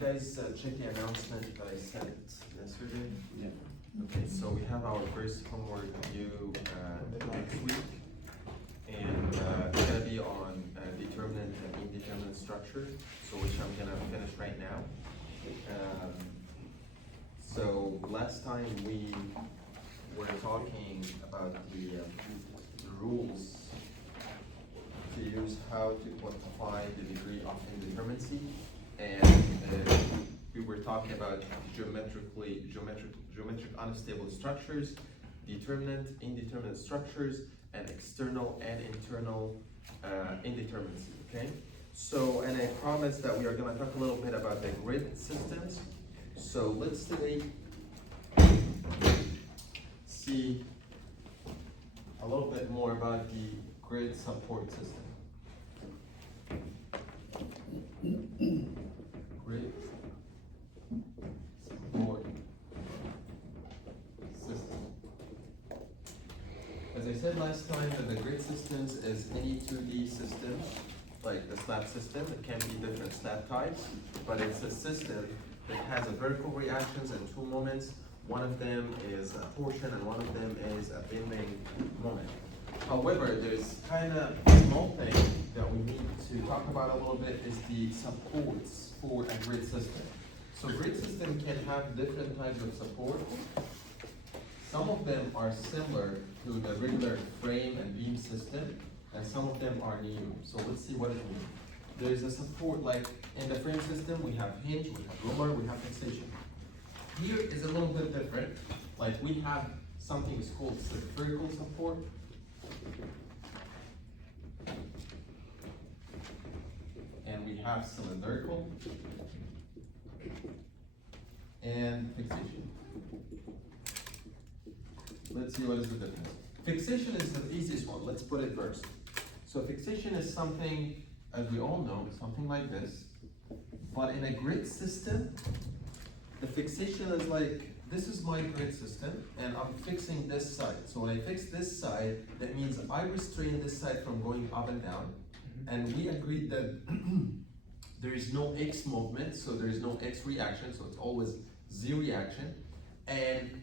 guys check the announcement that I sent yesterday? Yeah. Okay, so we have our first homework due next week, and it's gonna be on determinant and indeterminate structure, so which I'm gonna finish right now. So last time we were talking about the rules to use how to quantify the degree of indeterminacy, and we were talking about geometric unstable structures, determinant, indeterminate structures, and external and internal indeterminacy, okay? So, and I promised that we are gonna talk a little bit about the grid systems. So let's today see a little bit more about the grid support system. Grid support system. As I said last time, that the grid systems is any 2D system, like the slab system. It can be different slab types, but it's a system that has a vertical reactions and two moments. One of them is a torsion and one of them is a bending moment. However, there's kind of a small thing that we need to talk about a little bit is the supports for a grid system. So grid system can have different types of support. Some of them are similar to the regular frame and beam system, and some of them are new. So let's see what it means. There's a support like in the frame system, we have hinge, we have roller, we have fixation. Here is a little bit different. Like we have something is called spherical support. And we have cylindrical and fixation. Let's see what is the difference. Fixation is the easiest one. Let's put it first. So fixation is something, as we all know, something like this. But in a grid system, the fixation is like, this is my grid system, and I'm fixing this side. So when I fix this side, that means I restrain this side from going up and down. And we agreed that there is no X movement, so there is no X reaction, so it's always Z reaction. And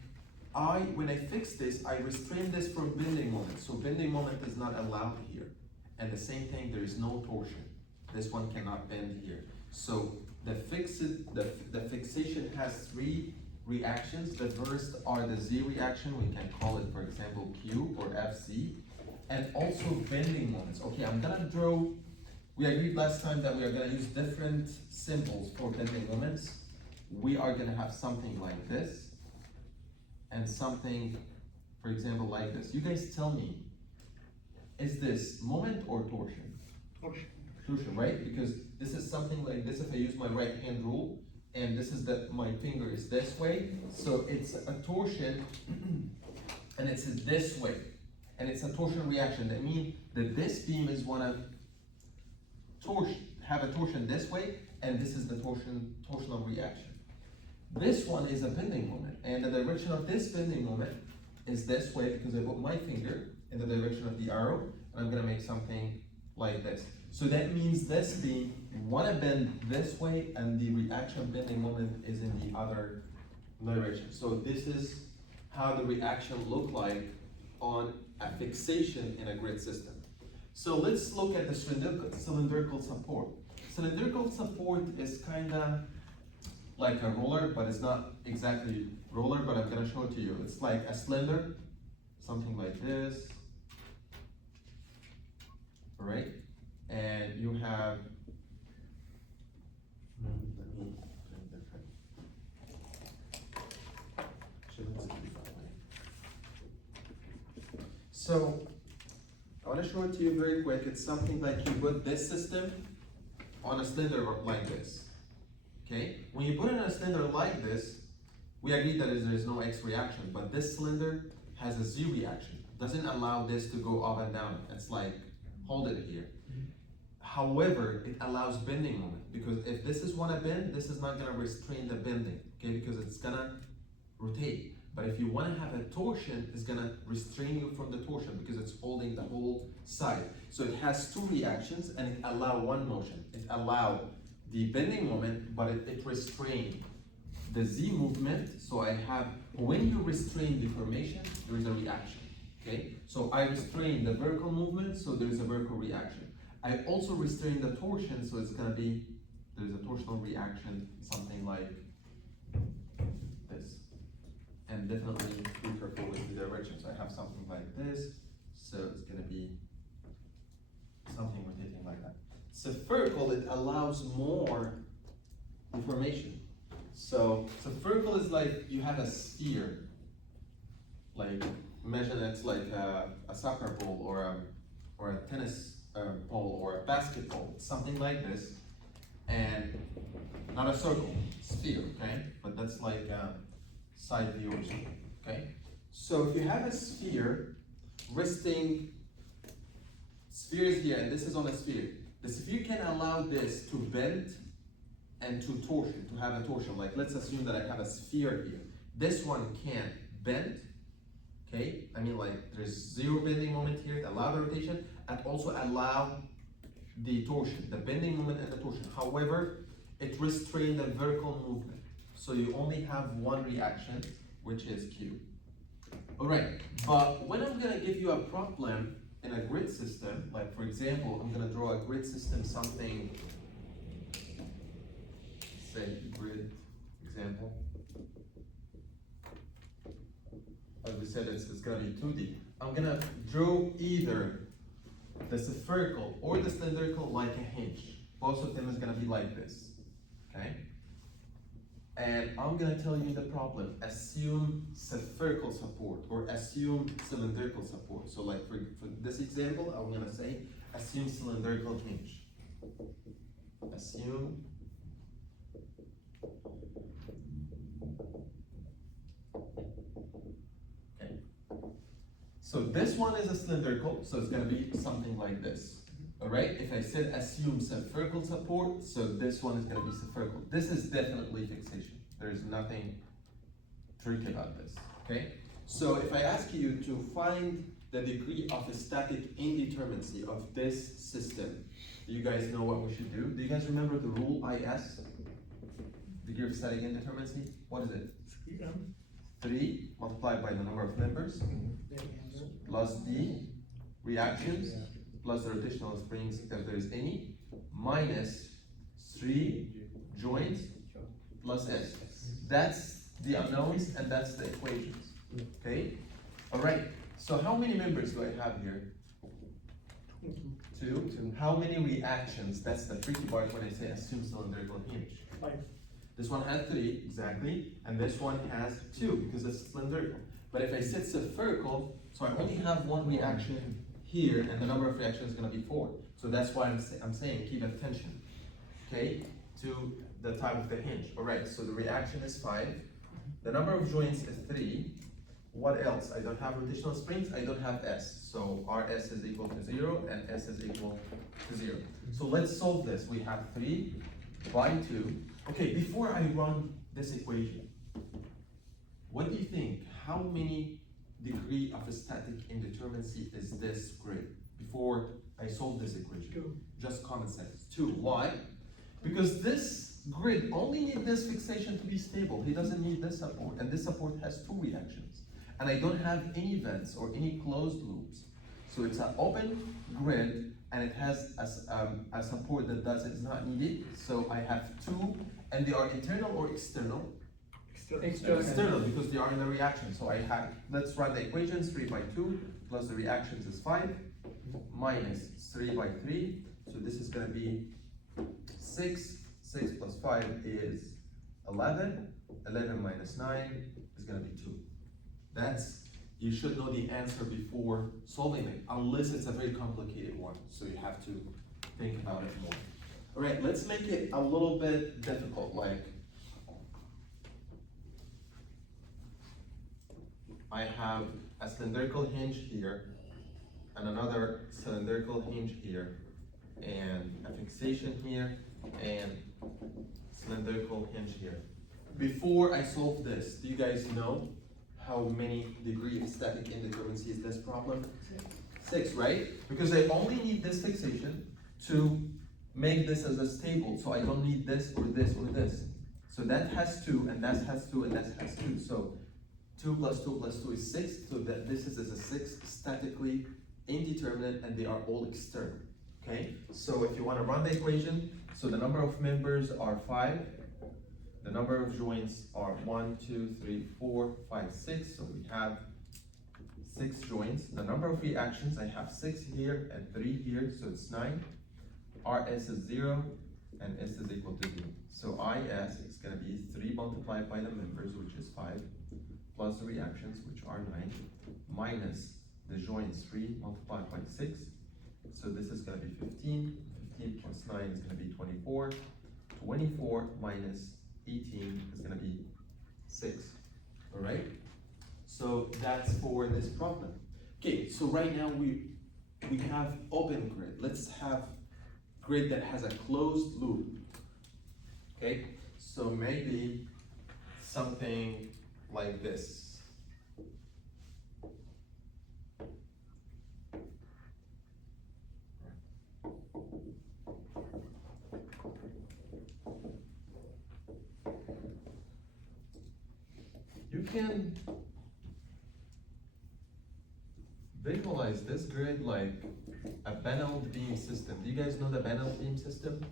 when I fix this, I restrain this from bending moment. So bending moment is not allowed here. And the same thing, there is no torsion. This one cannot bend here. So the fixation has three reactions. The first are the Z reaction. We can call it, for example, Q or FC. And also bending moments. Okay, I'm gonna draw, we agreed last time that we are gonna use different symbols for bending moments. We are gonna have something like this, and something, for example, like this. You guys tell me, is this moment or torsion? Torsion. Torsion, right? Because this is something like this if I use my right hand rule, and this is that my finger is this way, so it's a torsion, and it's this way. And it's a torsion reaction. That means that this beam is wanna have a torsion this way, and this is the torsional reaction. This one is a bending moment, and the direction of this bending moment is this way because I put my finger in the direction of the arrow, and I'm gonna make something like this. So that means this beam wanna bend this way, and the reaction bending moment is in the other direction. So this is how the reaction look like on a fixation in a grid system. So let's look at the cylindrical support. Cylindrical support is kinda like a roller, but it's not exactly roller, but I'm gonna show it to you. It's like a cylinder, something like this, right? And you have, so I want to show it to you very quick. It's something like you put this system on a cylinder like this. Okay? When you put it on a cylinder like this, we agreed that there is no X reaction, but this cylinder has a Z reaction. Doesn't allow this to go up and down. It's like, hold it here. However, it allows bending moment, because if this is wanna bend, this is not gonna restrain the bending, okay? Because it's gonna rotate. But if you wanna have a torsion, it's gonna restrain you from the torsion because it's holding the whole side. So it has two reactions and it allows one motion. It allows the bending moment, but it restrained the Z movement. So I have, when you restrain deformation, there is a reaction, okay? So I restrain the vertical movement, so there is a vertical reaction. I also restrain the torsion, so it's gonna be, there's a torsional reaction, something like this. And definitely be careful with the direction. So I have something like this, so it's gonna be something rotating like that. Spherical, it allows more deformation. So spherical is like you have a sphere, like imagine it's like a soccer ball or a tennis ball or a basketball, something like this, and not a circle, sphere, okay? But that's like side view or something, okay? So if you have a sphere resting, sphere is here and this is on a sphere. The sphere can allow this to bend and to torsion, to have a torsion. Like let's assume that I have a sphere here. This one can bend, okay? I mean like there's zero bending moment here, allow the rotation, and also allow the torsion, the bending moment and the torsion. However, it restrains the vertical movement. So you only have one reaction, which is Q. All right, but when I'm gonna give you a problem in a grid system, like for example, I'm gonna draw a grid system, something, say grid example. As we said, it's gonna be 2D. I'm gonna draw either the spherical or the cylindrical like a hinge. Both of them is gonna be like this, okay? And I'm gonna tell you the problem. Assume spherical support or assume cylindrical support. So like for this example, I'm gonna say assume cylindrical hinge. Assume okay. So this one is a cylindrical, so it's gonna be something like this. Alright, if I said assume spherical support, so this one is going to be spherical. This is definitely fixation. There's nothing tricky about this, okay? So if I ask you to find the degree of static indeterminacy of this system, do you guys know what we should do? Do you guys remember the rule IS? Degree of static indeterminacy? What is it? 3 multiplied by the number of members plus the reactions plus the rotational springs if there is any, minus 3 joints plus S. That's the unknowns and that's the equations, okay? All right, so how many members do I have here? 2. How many reactions? That's the tricky part when I say assume cylindrical hinge. 5. This one has 3, exactly, and this one has 2 because it's cylindrical. But if I said spherical, so I only have one reaction here, and the number of reactions is going to be 4. So that's why I'm saying keep attention, okay, to the type of the hinge. All right, so the reaction is 5. The number of joints is 3. What else? I don't have rotational springs. I don't have S. So RS is equal to 0 and S is equal to 0. So let's solve this. We have 3 by 2. Okay, before I run this equation, what do you think? How many degree of static indeterminacy is this grid? Before I solve this equation. 2. Just common sense. 2. Why? Because this grid only needs this fixation to be stable. He doesn't need this support, and this support has 2 reactions. And I don't have any vents or any closed loops. So it's an open grid, and it has a support that is not needed. So I have 2, and they are internal or external? External, because they are in a reaction. So I have, let's write the equations. 3 by 2 plus the reactions is 5 minus 3 by 3. So this is going to be 6. 6 plus 5 is 11. 11 minus 9 is going to be 2. That's, you should know the answer before solving it, unless it's a very complicated one. So you have to think about it more. All right, let's make it a little bit difficult. Like, I have a cylindrical hinge here, and another cylindrical hinge here, and a fixation here, and cylindrical hinge here. Before I solve this, do you guys know how many degree of static indeterminacy is this problem? 6, right? Because I only need this fixation to make this as a stable, so I don't need this or this or this. So that has 2, and that has 2, and that has 2. So 2 plus 2 plus 2 is 6, so that this is a 6 statically indeterminate, and they are all external. Okay, so if you want to run the equation, so the number of members are 5, the number of joints are 1, 2, 3, 4, 5, 6, so we have 6 joints. The number of reactions, I have 6 here and 3 here, so it's 9. RS is 0, and S is equal to 0. So IS is going to be 3 multiplied by the members, which is 5, plus the reactions, which are 9, minus the joints 3 multiplied by 6. So this is going to be 15. 15 plus 9 is going to be 24. 24 minus 18 is going to be 6. All right? So that's for this problem. Okay, so right now we have open grid. Let's have grid that has a closed loop. Okay, so maybe something like this. You can visualize this grid like a Banal beam system. Do you guys know the Banal beam system?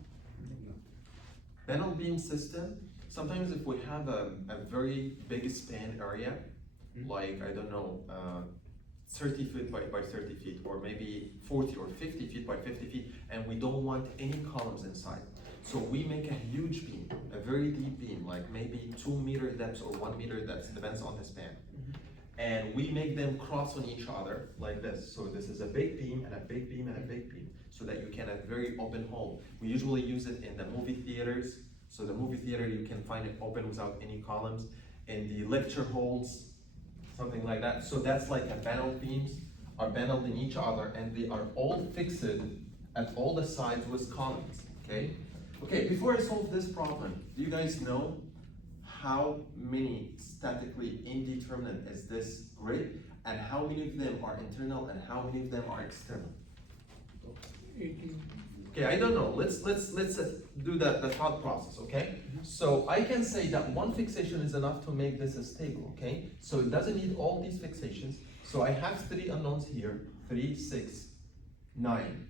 Banal beam system, sometimes if we have a very big span area, like, I don't know, 30 feet by 30 feet, or maybe 40 or 50 feet by 50 feet, and we don't want any columns inside. So we make a huge beam, a very deep beam, like maybe 2 meter depth or 1 meter depth, depends on the span. And we make them cross on each other like this. So this is a big beam and a big beam and a big beam, so that you can have very open hole. We usually use it in the movie theaters. So the movie theater, you can find it open without any columns. In the lecture halls, something like that. So that's like a Banal beams are banaled in each other, and they are all fixed at all the sides with columns, okay? Okay, before I solve this problem, do you guys know how many statically indeterminate is this grid, and how many of them are internal and how many of them are external? 18. Okay, I don't know. Let's do the thought process, okay? So I can say that one fixation is enough to make this a stable, okay? So it doesn't need all these fixations. So I have 3 unknowns here: 3, 6, 9,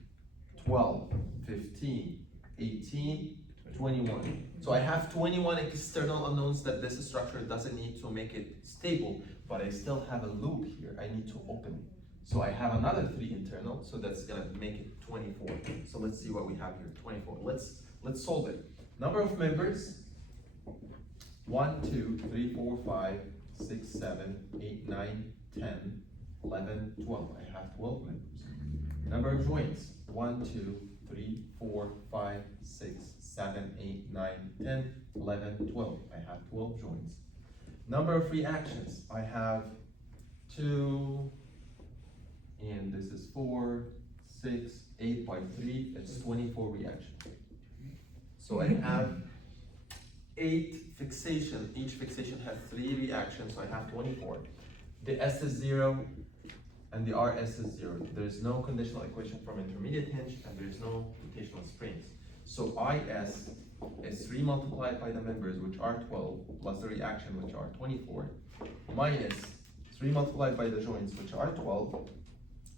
12, 15, 18, 21. So I have 21 external unknowns that this structure doesn't need to make it stable, but I still have a loop here. I need to open it. So I have another 3 internal, so that's gonna make it 24. So let's see what we have here, 24. Let's solve it. Number of members: 1, 2, 3, 4, 5, 6, 7, 8, 9, 10, 11, 12. I have 12 members. Number of joints: 1, 2, 3, 4, 5, 6, 7, 8, 9, 10, 11, 12. I have 12 joints. Number of reactions: I have 2, and this is 4, 6, 8 by 3, it's 24 reactions. So I have 8 fixation, each fixation has 3 reactions, so I have 24. The S is 0, and the RS is 0. There's no conditional equation from intermediate hinge, and there's no rotational springs. So IS is 3 multiplied by the members, which are 12, plus the reaction, which are 24, minus 3 multiplied by the joints, which are 12.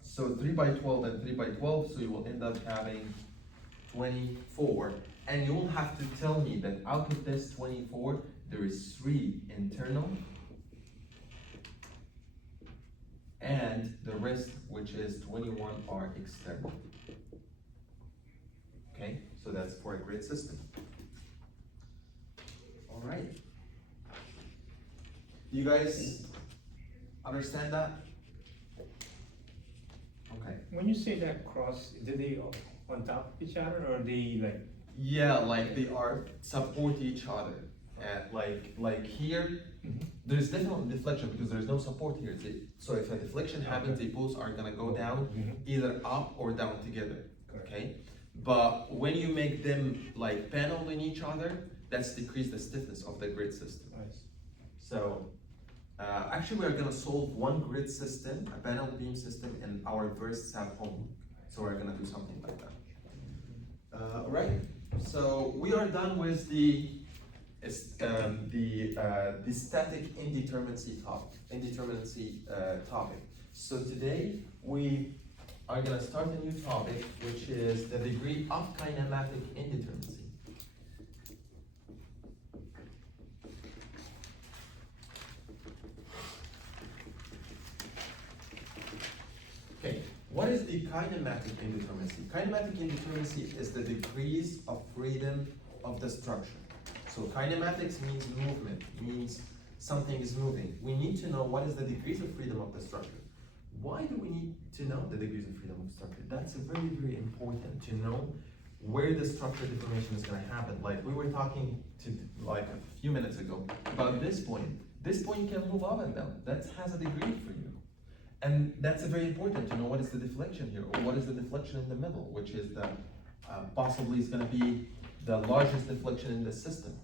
So 3 by 12 and 3 by 12, so you will end up having 24. And you will have to tell me that out of this 24, there is 3 internal, and the rest, which is 21, are external. Okay, so that's for a grid system. All right. Do you guys understand that? Okay. When you say that cross, do they on top of each other, or they like? Yeah, like they are support each other. Like here, there's definitely deflection because there's no support here. So if a deflection happens, they both are gonna go down, either up or down together. Okay. But when you make them like paneled in each other, that's decrease the stiffness of the grid system. Nice. So actually, we are gonna solve one grid system, a panel beam system, in our first sub home. So we're gonna do something like that. Right. So we are done with the static indeterminacy topic. So today we are going to start a new topic, which is the degree of kinematic indeterminacy. Okay, what is the kinematic indeterminacy? Kinematic indeterminacy is the degrees of freedom of the structure. So kinematics means movement, means something is moving. We need to know what is the degrees of freedom of the structure. Why do we need to know the degrees of freedom of structure? That's very, very important to know where the structure deformation is going to happen. Like we were talking to like a few minutes ago about this point. This point can move up and down. That has a degree for you. And that's very important to know what is the deflection here, or what is the deflection in the middle, which is the possibly is going to be the largest deflection in the system.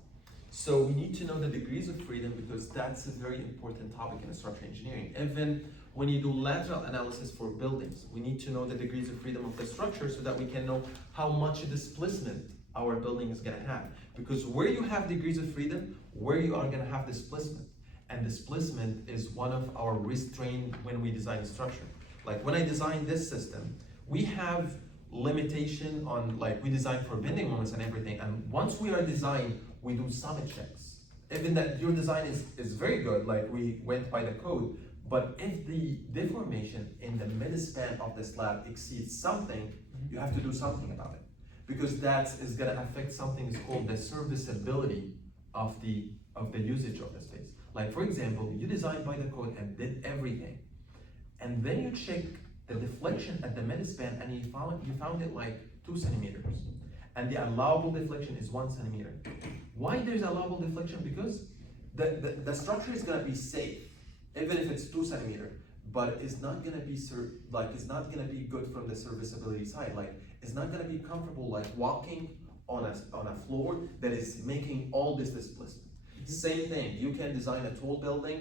So we need to know the degrees of freedom because that's a very important topic in structural engineering. Even when you do lateral analysis for buildings, we need to know the degrees of freedom of the structure so that we can know how much displacement our building is going to have. Because where you have degrees of freedom, where you are going to have displacement. And displacement is one of our restraint when we design a structure. Like when I design this system, we have limitation on, like we design for bending moments and everything, and once we are designed, we do summit checks. Even that your design is very good, like we went by the code, but if the deformation in the midspan of the slab exceeds something, you have to do something about it. Because that is gonna affect something that's called the serviceability of the usage of the space. Like for example, you designed by the code and did everything, and then you check the deflection at the midspan and you found it like 2 centimeters, and the allowable deflection is 1 centimeter. Why there's allowable deflection? Because the structure is gonna be safe, even if it's 2 centimeter, but it's not gonna be it's not gonna be good from the serviceability side. Like it's not gonna be comfortable like walking on a floor that is making all this displacement. Same thing, you can design a tall building,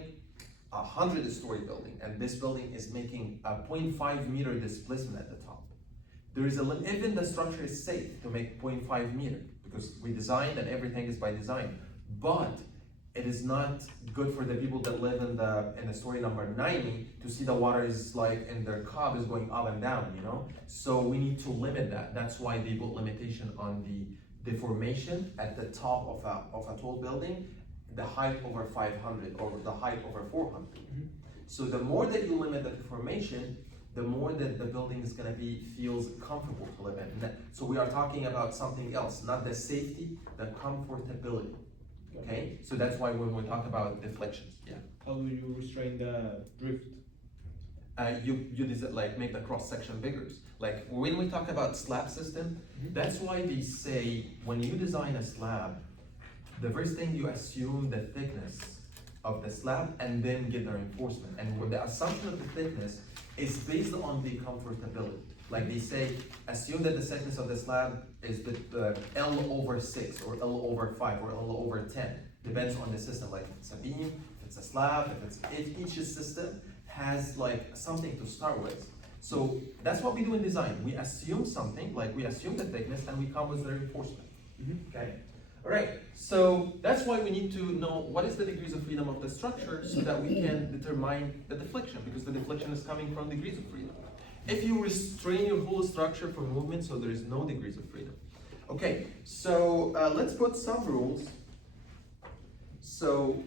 100-story building, and this building is making a 0.5 meter displacement at the top. There is even the structure is safe to make 0.5 meter because we designed and everything is by design, but it is not good for the people that live in the story number 90 to see the water is like in their cob is going up and down, you know? So we need to limit that. That's why they put limitation on the deformation at the top of a tall building, the height over 500 or the height over 400. So the more that you limit the deformation, the more that the building is going to feels comfortable to live in. So we are talking about something else, not the safety, the comfortability. Okay, so that's why when we talk about deflections, yeah. How will you restrain the drift? You like make the cross section bigger. Like when we talk about slab system, that's why they say when you design a slab, the first thing you assume the thickness of the slab and then get the reinforcement. And with the assumption of the thickness is based on the comfortability. Like they say, assume that the thickness of the slab is the L over 6 or L over 5 or L over 10. Depends on the system, like if it's a beam, if it's a slab, if each system has like something to start with. So that's what we do in design. We assume something, like we assume the thickness and we come with the reinforcement. Okay? All right, so that's why we need to know what is the degrees of freedom of the structure so that we can determine the deflection, because the deflection is coming from degrees of freedom. If you restrain your whole structure for movement, so there is no degrees of freedom. Okay, so let's put some rules. So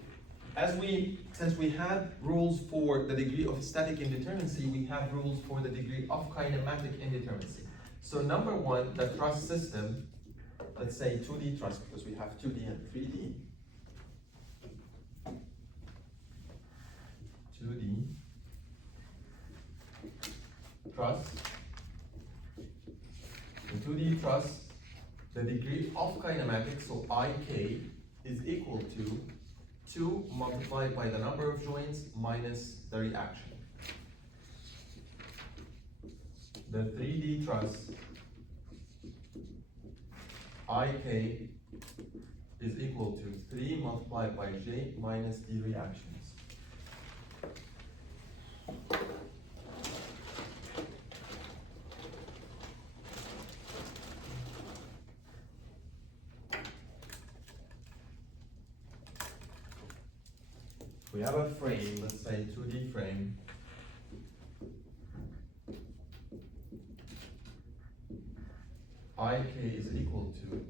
since we had rules for the degree of static indeterminacy, we have rules for the degree of kinematic indeterminacy. So number one, the truss system. Let's say 2D truss, because we have 2D and 3D. 2D truss. In 2D truss, the degree of kinematics, so IK, is equal to 2 multiplied by the number of joints minus the reaction. The 3D truss, IK is equal to 3 multiplied by J minus the reactions. we have a frame, let's say 2D frame. Ik is equal to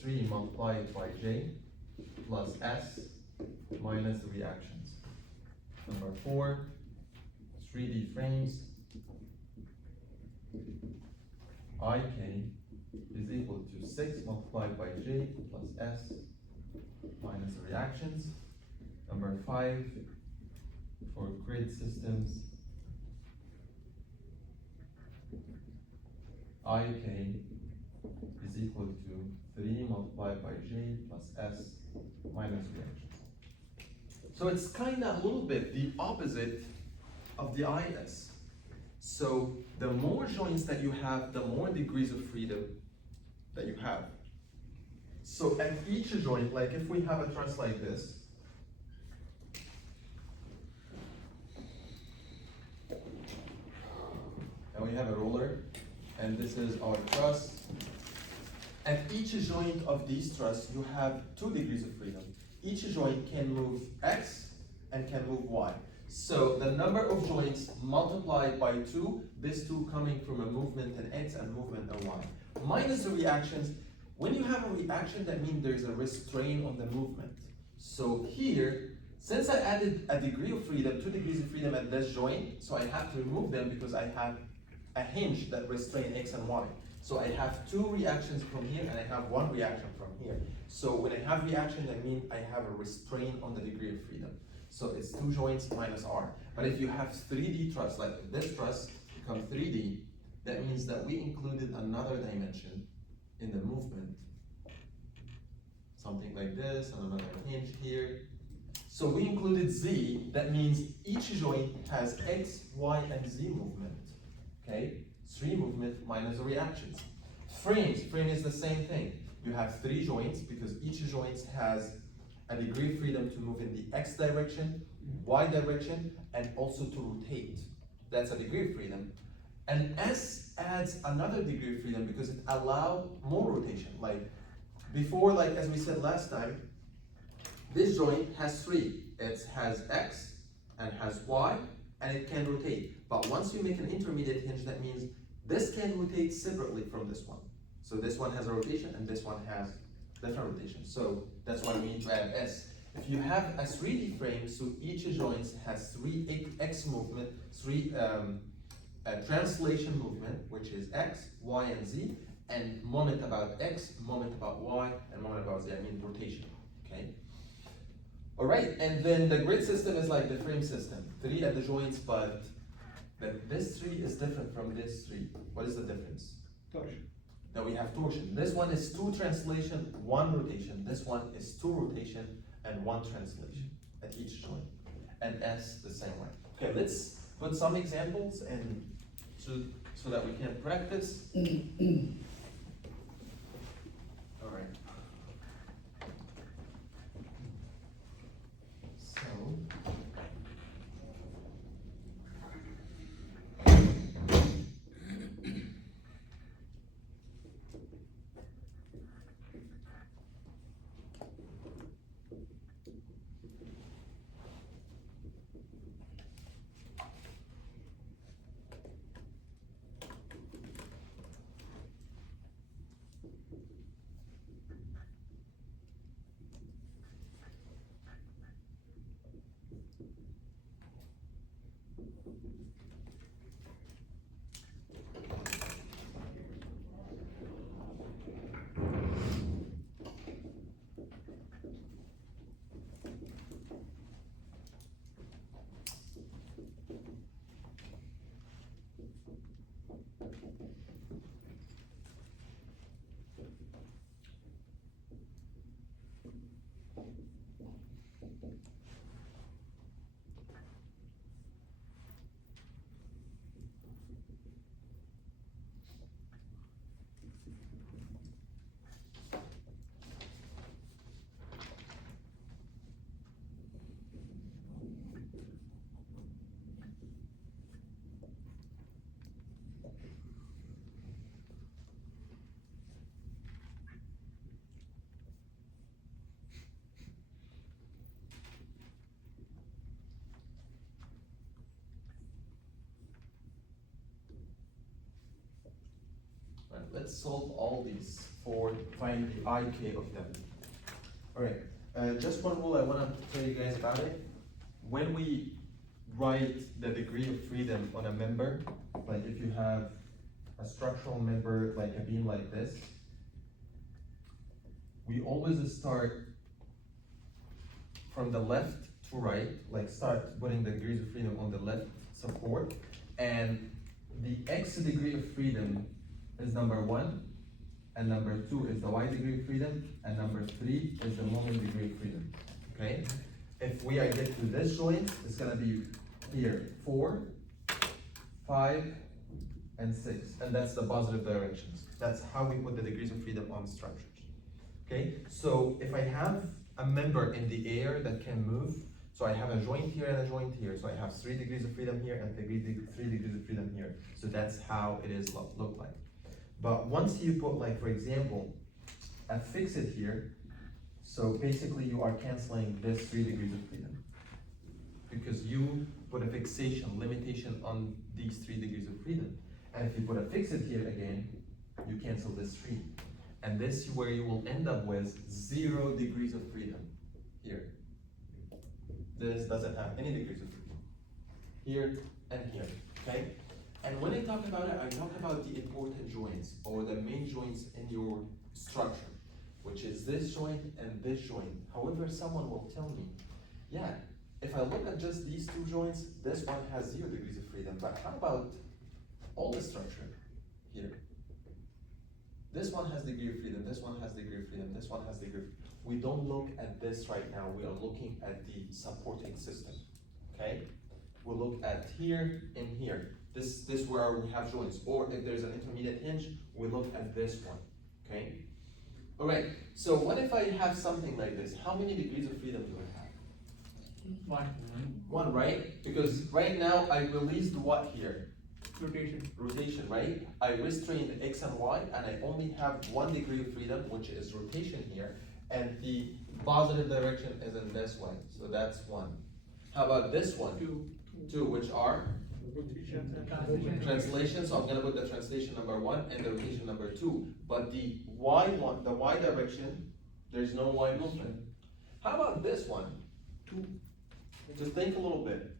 3 multiplied by j plus s minus the reactions. Number 4, 3D frames. Ik is equal to 6 multiplied by j plus s minus the reactions. Number 5, for grid systems, Ik is equal to 3 multiplied by j plus s minus reactions. So it's kind of a little bit the opposite of the IS. So the more joints that you have, the more degrees of freedom that you have. So at each joint, like if we have a truss like this, and we have a roller, and this is our truss. At each joint of these truss, you have 2 degrees of freedom. Each joint can move x and can move y. So the number of joints multiplied by 2, this 2 coming from a movement in x and movement in y. Minus the reactions. When you have a reaction, that means there's a restraint on the movement. So here, since I added a degree of freedom, 2 degrees of freedom at this joint, so I have to remove them because I have a hinge that restrains x and y. So I have 2 reactions from here and I have 1 reaction from here. So when I have reaction, that means I have a restraint on the degree of freedom. So it's 2 joints minus r. But if you have 3D truss, like this truss becomes 3D, that means that we included another dimension in the movement. Something like this, and another hinge here. So we included z, that means each joint has x, y, and z movement. Okay, 3 movement minus the reactions. Frame is the same thing. You have 3 joints because each joint has a degree of freedom to move in the x direction, y direction, and also to rotate. That's a degree of freedom. And S adds another degree of freedom because it allows more rotation. Like before, like as we said last time, this joint has 3. It has x and has y, and it can rotate. But once you make an intermediate hinge, that means this can rotate separately from this one. So this one has a rotation and this one has different rotation. So that's why we need to add S. If you have a 3D frame, so each joint has 3 x movement, 3 translation movement, which is x, y, and z, and moment about x, moment about y, and moment about z, I mean rotation, okay? All right, and then the grid system is like the frame system. 3 at the joints, but this 3 is different from this 3. What is the difference? Torsion. Now we have torsion. This one is 2 translation, 1 rotation. This one is 2 rotation and 1 translation at each joint. And S the same way. Okay, let's put some examples and so that we can practice. All right. So. let's solve all these for find the IK of them. Alright, just one rule I wanna tell you guys about it. When we write the degree of freedom on a member, like if you have a structural member like a beam like this, we always start from the left to right, like start putting the degrees of freedom on the left support, and the X degree of freedom is number 1, and number 2 is the Y degree of freedom, and number 3 is the moment degree of freedom, okay? If we get to this joint, it's gonna be here, 4, 5, and 6, and that's the positive directions. That's how we put the degrees of freedom on structures, okay? So if I have a member in the air that can move, so I have a joint here and a joint here, so I have 3 degrees of freedom here and 3 degrees of freedom here. So that's how it is look like. But once you put, like for example, a fix it here, so basically you are canceling this 3 degrees of freedom, because you put a fixation, limitation on these 3 degrees of freedom. And if you put a fix it here again, you cancel this 3. And this is where you will end up with 0 degrees of freedom here. This doesn't have any degrees of freedom. Here and here, okay? And when I talk about it, I talk about the important joints or the main joints in your structure, which is this joint and this joint. However, someone will tell me, yeah, if I look at just these 2 joints, this one has 0 degrees of freedom, but how about all the structure here? This one has degree of freedom, this one has degree of freedom, this one has degree of freedom. We don't look at this right now, we are looking at the supporting system, okay? We'll look at here and here. This where we have joints, or if there's an intermediate hinge, we look at this one, okay? All right, so what if I have something like this? How many degrees of freedom do I have? 1, right? Because right now I released what here? Rotation, right? I restrained X and Y, and I only have 1 degree of freedom, which is rotation here, and the positive direction is in this way, so that's 1. How about this one? 2, which are? Translation, so I'm gonna put the translation number 1 and the rotation number 2. But the Y one, the Y direction, there's no Y movement. How about this one? 2. Just think a little bit.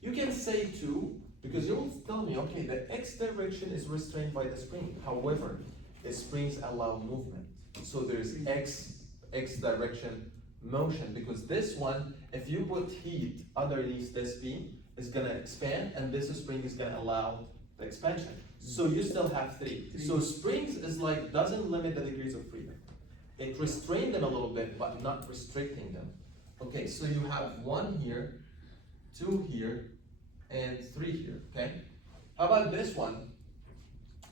You can say 2, because you will tell me, okay, the X direction is restrained by the spring. However, the springs allow movement. So there's X direction motion, because this one, if you put heat underneath this beam, it's gonna expand, and this spring is gonna allow the expansion. So you still have 3. So springs is like, doesn't limit the degrees of freedom. It restrains them a little bit, but not restricting them. Okay, so you have 1 here, 2 here, and 3 here, okay? How about this one?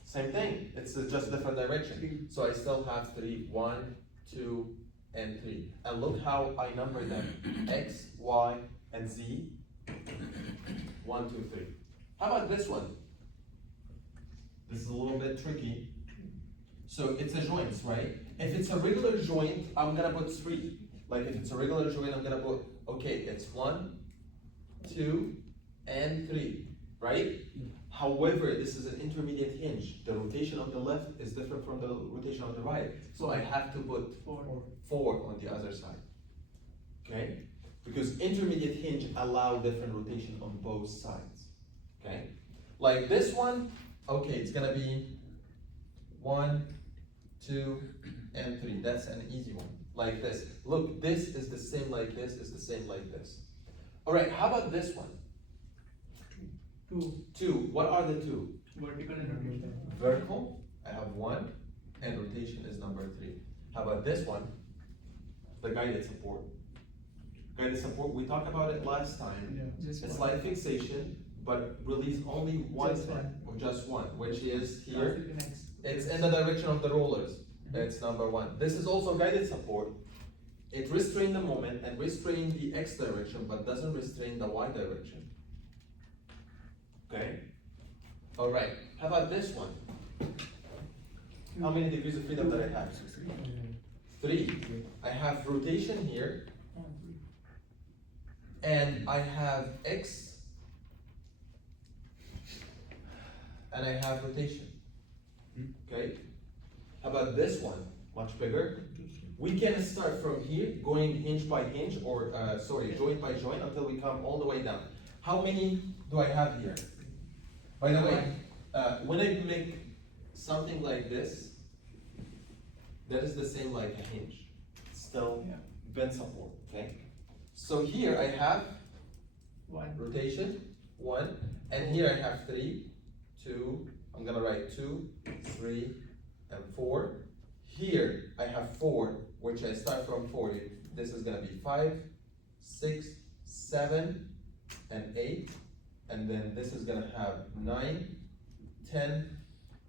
Same thing, it's just different direction. So I still have 3, 1, 2, and 3. And look how I number them, X, Y, and Z. 1, 2, 3. How about this one? This is a little bit tricky. So it's a joint, right? If it's a regular joint, I'm gonna put 3. Like if it's a regular joint, I'm gonna put, okay, it's 1, 2, and 3, right? However, this is an intermediate hinge. The rotation on the left is different from the rotation on the right. So I have to put 4 on the other side, okay? Because intermediate hinge allow different rotation on both sides, okay? Like this one, okay, it's gonna be 1, 2, and 3. That's an easy one, like this. Look, this is the same like this, is the same like this. All right, how about this one? 2. What are the 2? Vertical and rotation. Vertical, I have 1, and rotation is number 3. How about this one? The guided support. Guided support, we talked about it last time. Yeah, It's like fixation, but release only one thing, or just one, which is here. It's in the direction of the rollers. It's number 1. This is also guided support. It restrains the moment and restrains the X direction, but doesn't restrain the Y direction. Okay? All right. How about this one? How many degrees of freedom did I have? 3. I have rotation here, and I have X, and I have rotation. Okay? How about this one? Much bigger. We can start from here, going hinge by hinge, or joint by joint, until we come all the way down. How many do I have here? By the way, when I make something like this, that is the same like a hinge. Still bend support, okay? So here I have rotation, 1, and here I have 3, 2, I'm gonna write 2, 3, and 4. Here I have 4, which I start from 4. This is gonna be 5, 6, 7, and 8. And then this is gonna have 9, 10,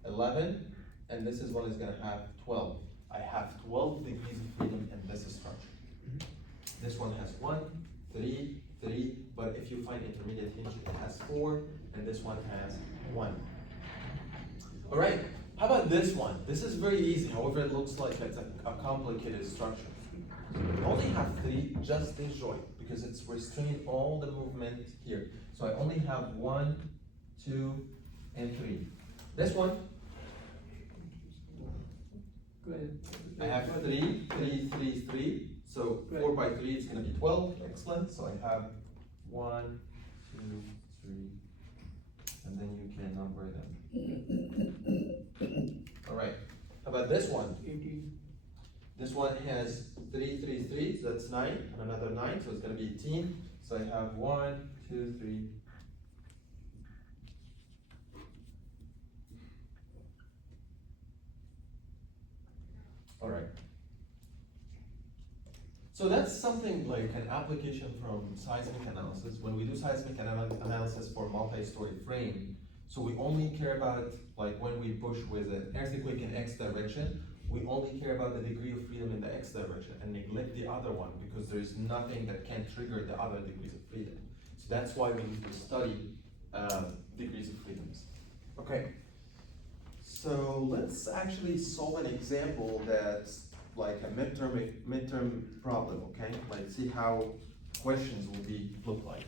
11, and this is one is gonna have 12. I have 12 degrees of freedom in this structure. This one has 1, 3, 3, but if you find intermediate hinge, it has 4, and this one has 1. All right, how about this one? This is very easy, however it looks like it's a complicated structure. We only have 3, just this joint, because it's restraining all the movement here. So I only have 1, 2, and 3. This one, Go ahead. I have 3, 3, 3, 3. So 4 by 3 is going to be 12. Excellent. So I have 1, 2, 3, and then you can number them. All right. How about this one? 18. This one has 3, 3, 3. So that's 9, and another 9. So it's going to be 18. So I have 1, 2, 3. All right. So that's something like an application from seismic analysis. When we do seismic analysis for multi-story frame, so we only care about, like when we push with an earthquake in X direction, we only care about the degree of freedom in the X direction and neglect the other one because there is nothing that can trigger the other degrees of freedom. So that's why we need to study degrees of freedoms. Okay. So let's actually solve an example that's like a midterm problem, okay? Let's see how questions will look like.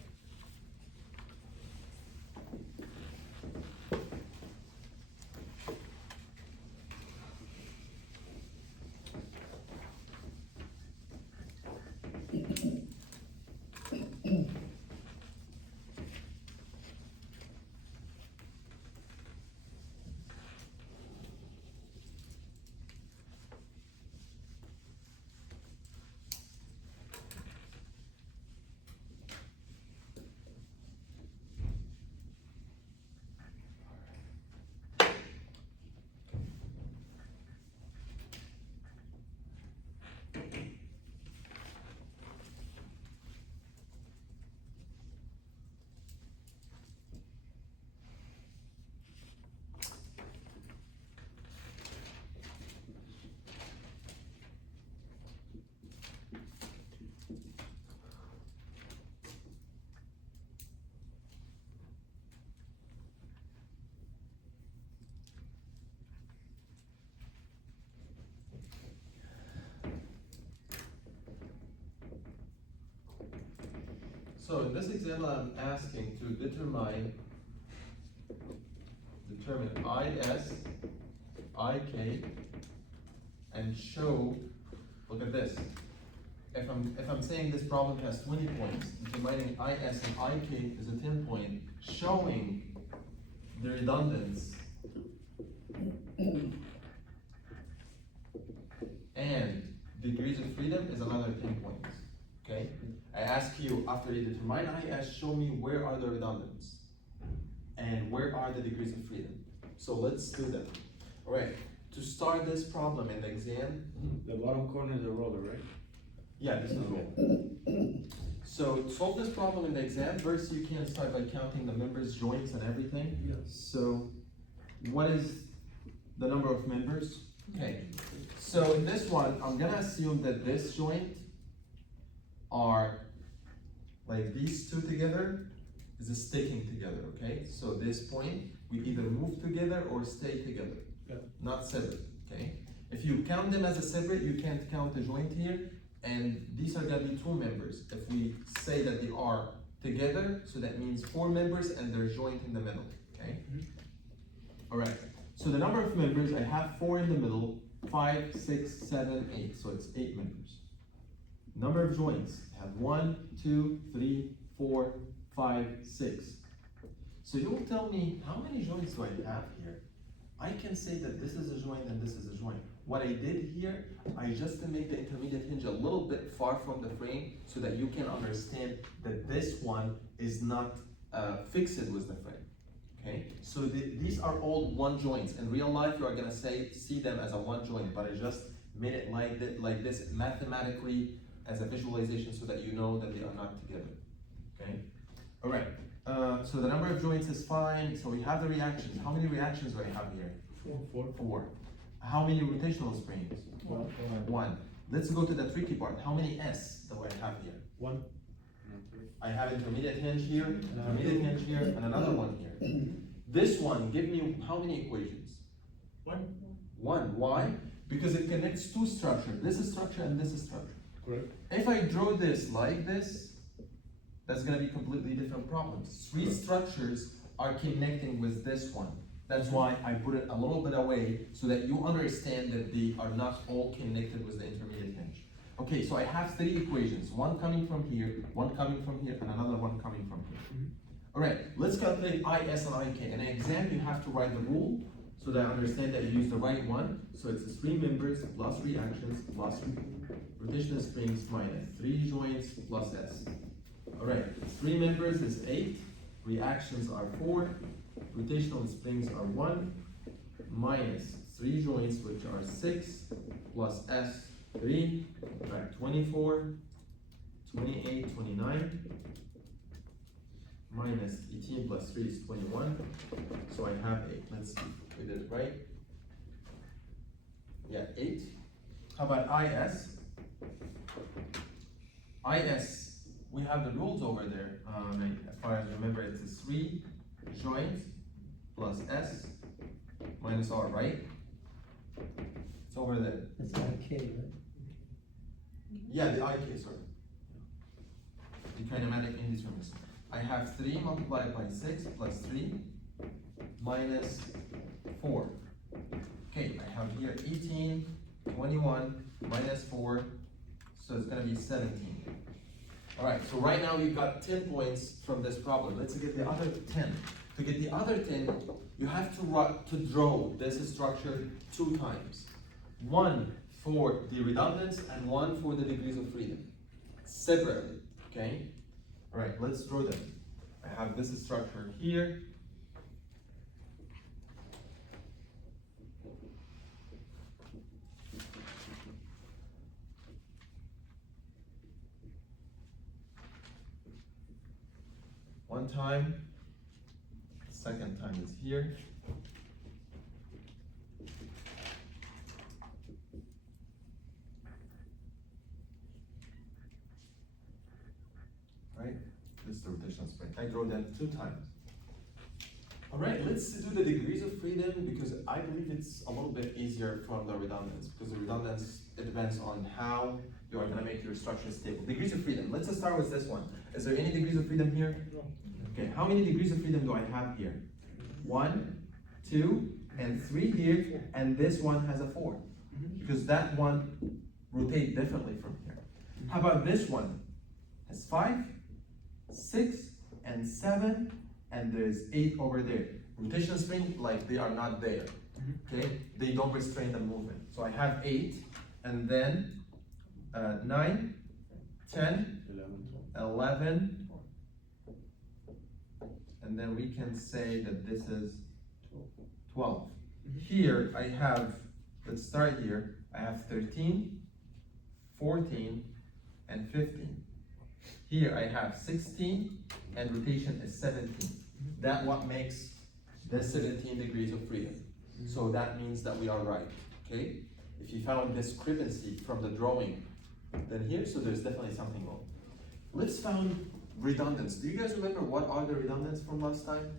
So in this example, I'm asking to determine IS, IK, and show, look at this. If I'm saying this problem has 20 points, determining IS and IK is a 10 point, showing the redundance and degrees of freedom is another 10 points, okay? I ask you, after you determine IS, show me where are the redundants and where are the degrees of freedom. So let's do that. All right, to start this problem in the exam. The bottom corner is a roller, right? Yeah, this is roll. So to solve this problem in the exam, first you can start by counting the members, joints, and everything. Yes. So what is the number of members? Okay, so in this one, I'm gonna assume that this joint are like these two together is sticking together, okay? So this point, we either move together or stay together, not separate, okay? If you count them as a separate, you can't count the joint here, and these are gonna be 2 members. If we say that they are together, so that means 4 members and they're joint in the middle, okay? All right, so the number of members, I have 4 in the middle, 5, 6, 7, 8, so it's 8 members. Number of joints, have 1, 2, 3, 4, 5, 6. So you'll tell me, how many joints do I have here? I can say that this is a joint and this is a joint. What I did here, I just made the intermediate hinge a little bit far from the frame so that you can understand that this one is not fixed with the frame. Okay, so these are all one joints. In real life, you are gonna see them as a one joint, but I just made it like this mathematically as a visualization so that you know that they are not together. Okay, all right. So the number of joints is fine. So we have the reactions. How many reactions do I have here? Four. How many rotational springs? One. Let's go to the tricky part. How many S do I have here? One. I have intermediate hinge here, intermediate hinge here, and another one here. This one, give me how many equations? One. One. Why? Because it connects two structures. This is structure and this is structure. Correct. If I draw this like this, that's gonna be completely different problems. Three structures are connecting with this one. That's why I put it a little bit away so that you understand that they are not all connected with the intermediate hinge. Okay, so I have three equations, one coming from here, one coming from here, and another one coming from here. All right, let's calculate IS and IK. In an exam, you have to write the rule so that I understand that you use the right one. So it's 3 members plus reactions plus rotational springs minus 3 joints plus S. All right, 3 members is 8, reactions are 4, rotational springs are 1, minus 3 joints, which are 6, plus S, 3, right, 24, 28, 29, minus 18 plus 3 is 21, so I have 8. Let's see, we did it right. Yeah, 8. How about IS? IS, we have the rules over there. As far as I remember, it's 3 joints plus S minus R, right? It's over there. It's IK, right? Yeah, the IK, sorry. The kinematic indeterminacy. I have 3 multiplied by 6 plus 3 minus 4. Okay, I have here 18, 21 minus 4, so it's gonna be 17. All right, so right now we've got 10 points from this problem. Let's get the other 10. To get the other 10, you have to draw this structure 2 times. One for the redundance and one for the degrees of freedom, separately, okay? All right, let's draw them. I have this structure here. One time, second time is here. Right? This is the rotational spring. I draw them 2 times. All right, let's do the degrees of freedom because I believe it's a little bit easier from the redundance because the redundance, it depends on how you are gonna make your structure stable. Degrees of freedom, let's just start with this one. Is there any degrees of freedom here? No. Okay, how many degrees of freedom do I have here? 1, 2, and 3 here, and this one has a 4. Because that one rotates differently from here. How about this one? Has 5, 6, and 7, and there's 8 over there. Rotational spring, like they are not there. Okay, they don't restrain the movement. So I have 8, and then 9, 10, 11, and then we can say that this is 12. Here I have, let's start here, I have 13, 14, and 15. Here I have 16, and rotation is 17. That what makes the 17 degrees of freedom. So that means that we are right, okay? If you found discrepancy from the drawing, then here, so there's definitely something wrong. Let's found redundance. Do you guys remember what are the redundance from last time?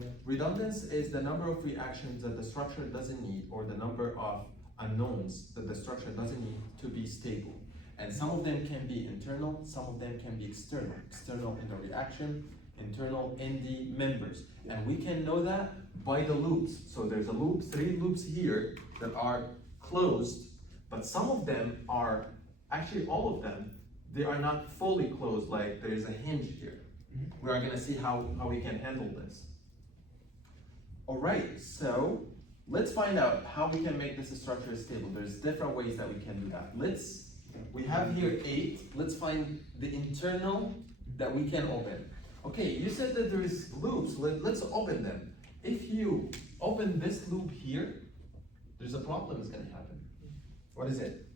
Yeah. Redundance is the number of reactions that the structure doesn't need, or the number of unknowns that the structure doesn't need to be stable. And some of them can be internal, some of them can be external. External in the reaction, internal in the members. And we can know that by the loops. So there's a loop, 3 loops here that are closed, but some of them are, actually all of them, they are not fully closed, like there is a hinge here. We are gonna see how we can handle this. All right, so let's find out how we can make this structure stable. There's different ways that we can do that. We have here 8, let's find the internal that we can open. Okay, you said that there is loops, let's open them. If you open this loop here, there's a problem that's gonna happen. What is it?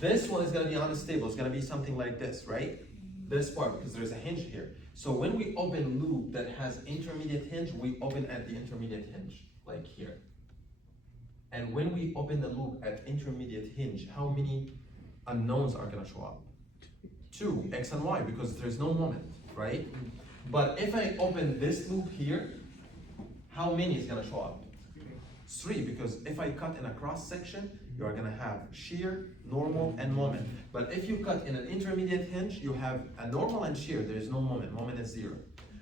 This one is gonna be unstable, it's gonna be something like this, right? This part, because there's a hinge here. So when we open loop that has intermediate hinge, we open at the intermediate hinge, like here. And when we open the loop at intermediate hinge, how many unknowns are gonna show up? 2, x and y, because there's no moment, right? But if I open this loop here, how many is gonna show up? 3, because if I cut in a cross section, you are gonna have shear, normal, and moment. But if you cut in an intermediate hinge, you have a normal and shear, there is no moment, moment is 0.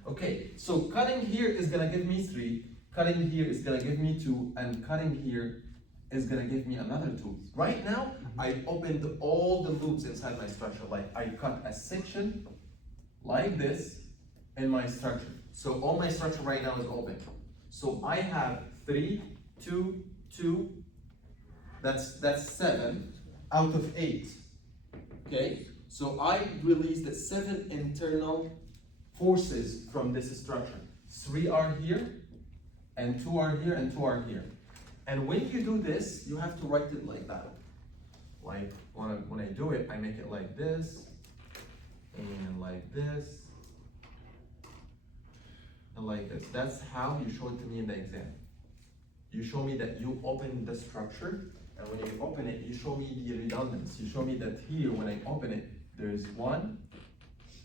Okay, so cutting here is gonna give me 3, cutting here is gonna give me 2, and cutting here is gonna give me another 2. Right now, I opened all the loops inside my structure, like I cut a section like this in my structure. So all my structure right now is open. So I have 3, 2, 2, that's 7 out of 8. Okay, so I released the 7 internal forces from this structure. 3 are here, and 2 are here, and 2 are here. And when you do this, you have to write it like that. Like when I do it, I make it like this, and like this, and like this. That's how you show it to me in the exam. You show me that you open the structure, and when you open it, you show me the redundancy. You show me that here, when I open it, there is 1,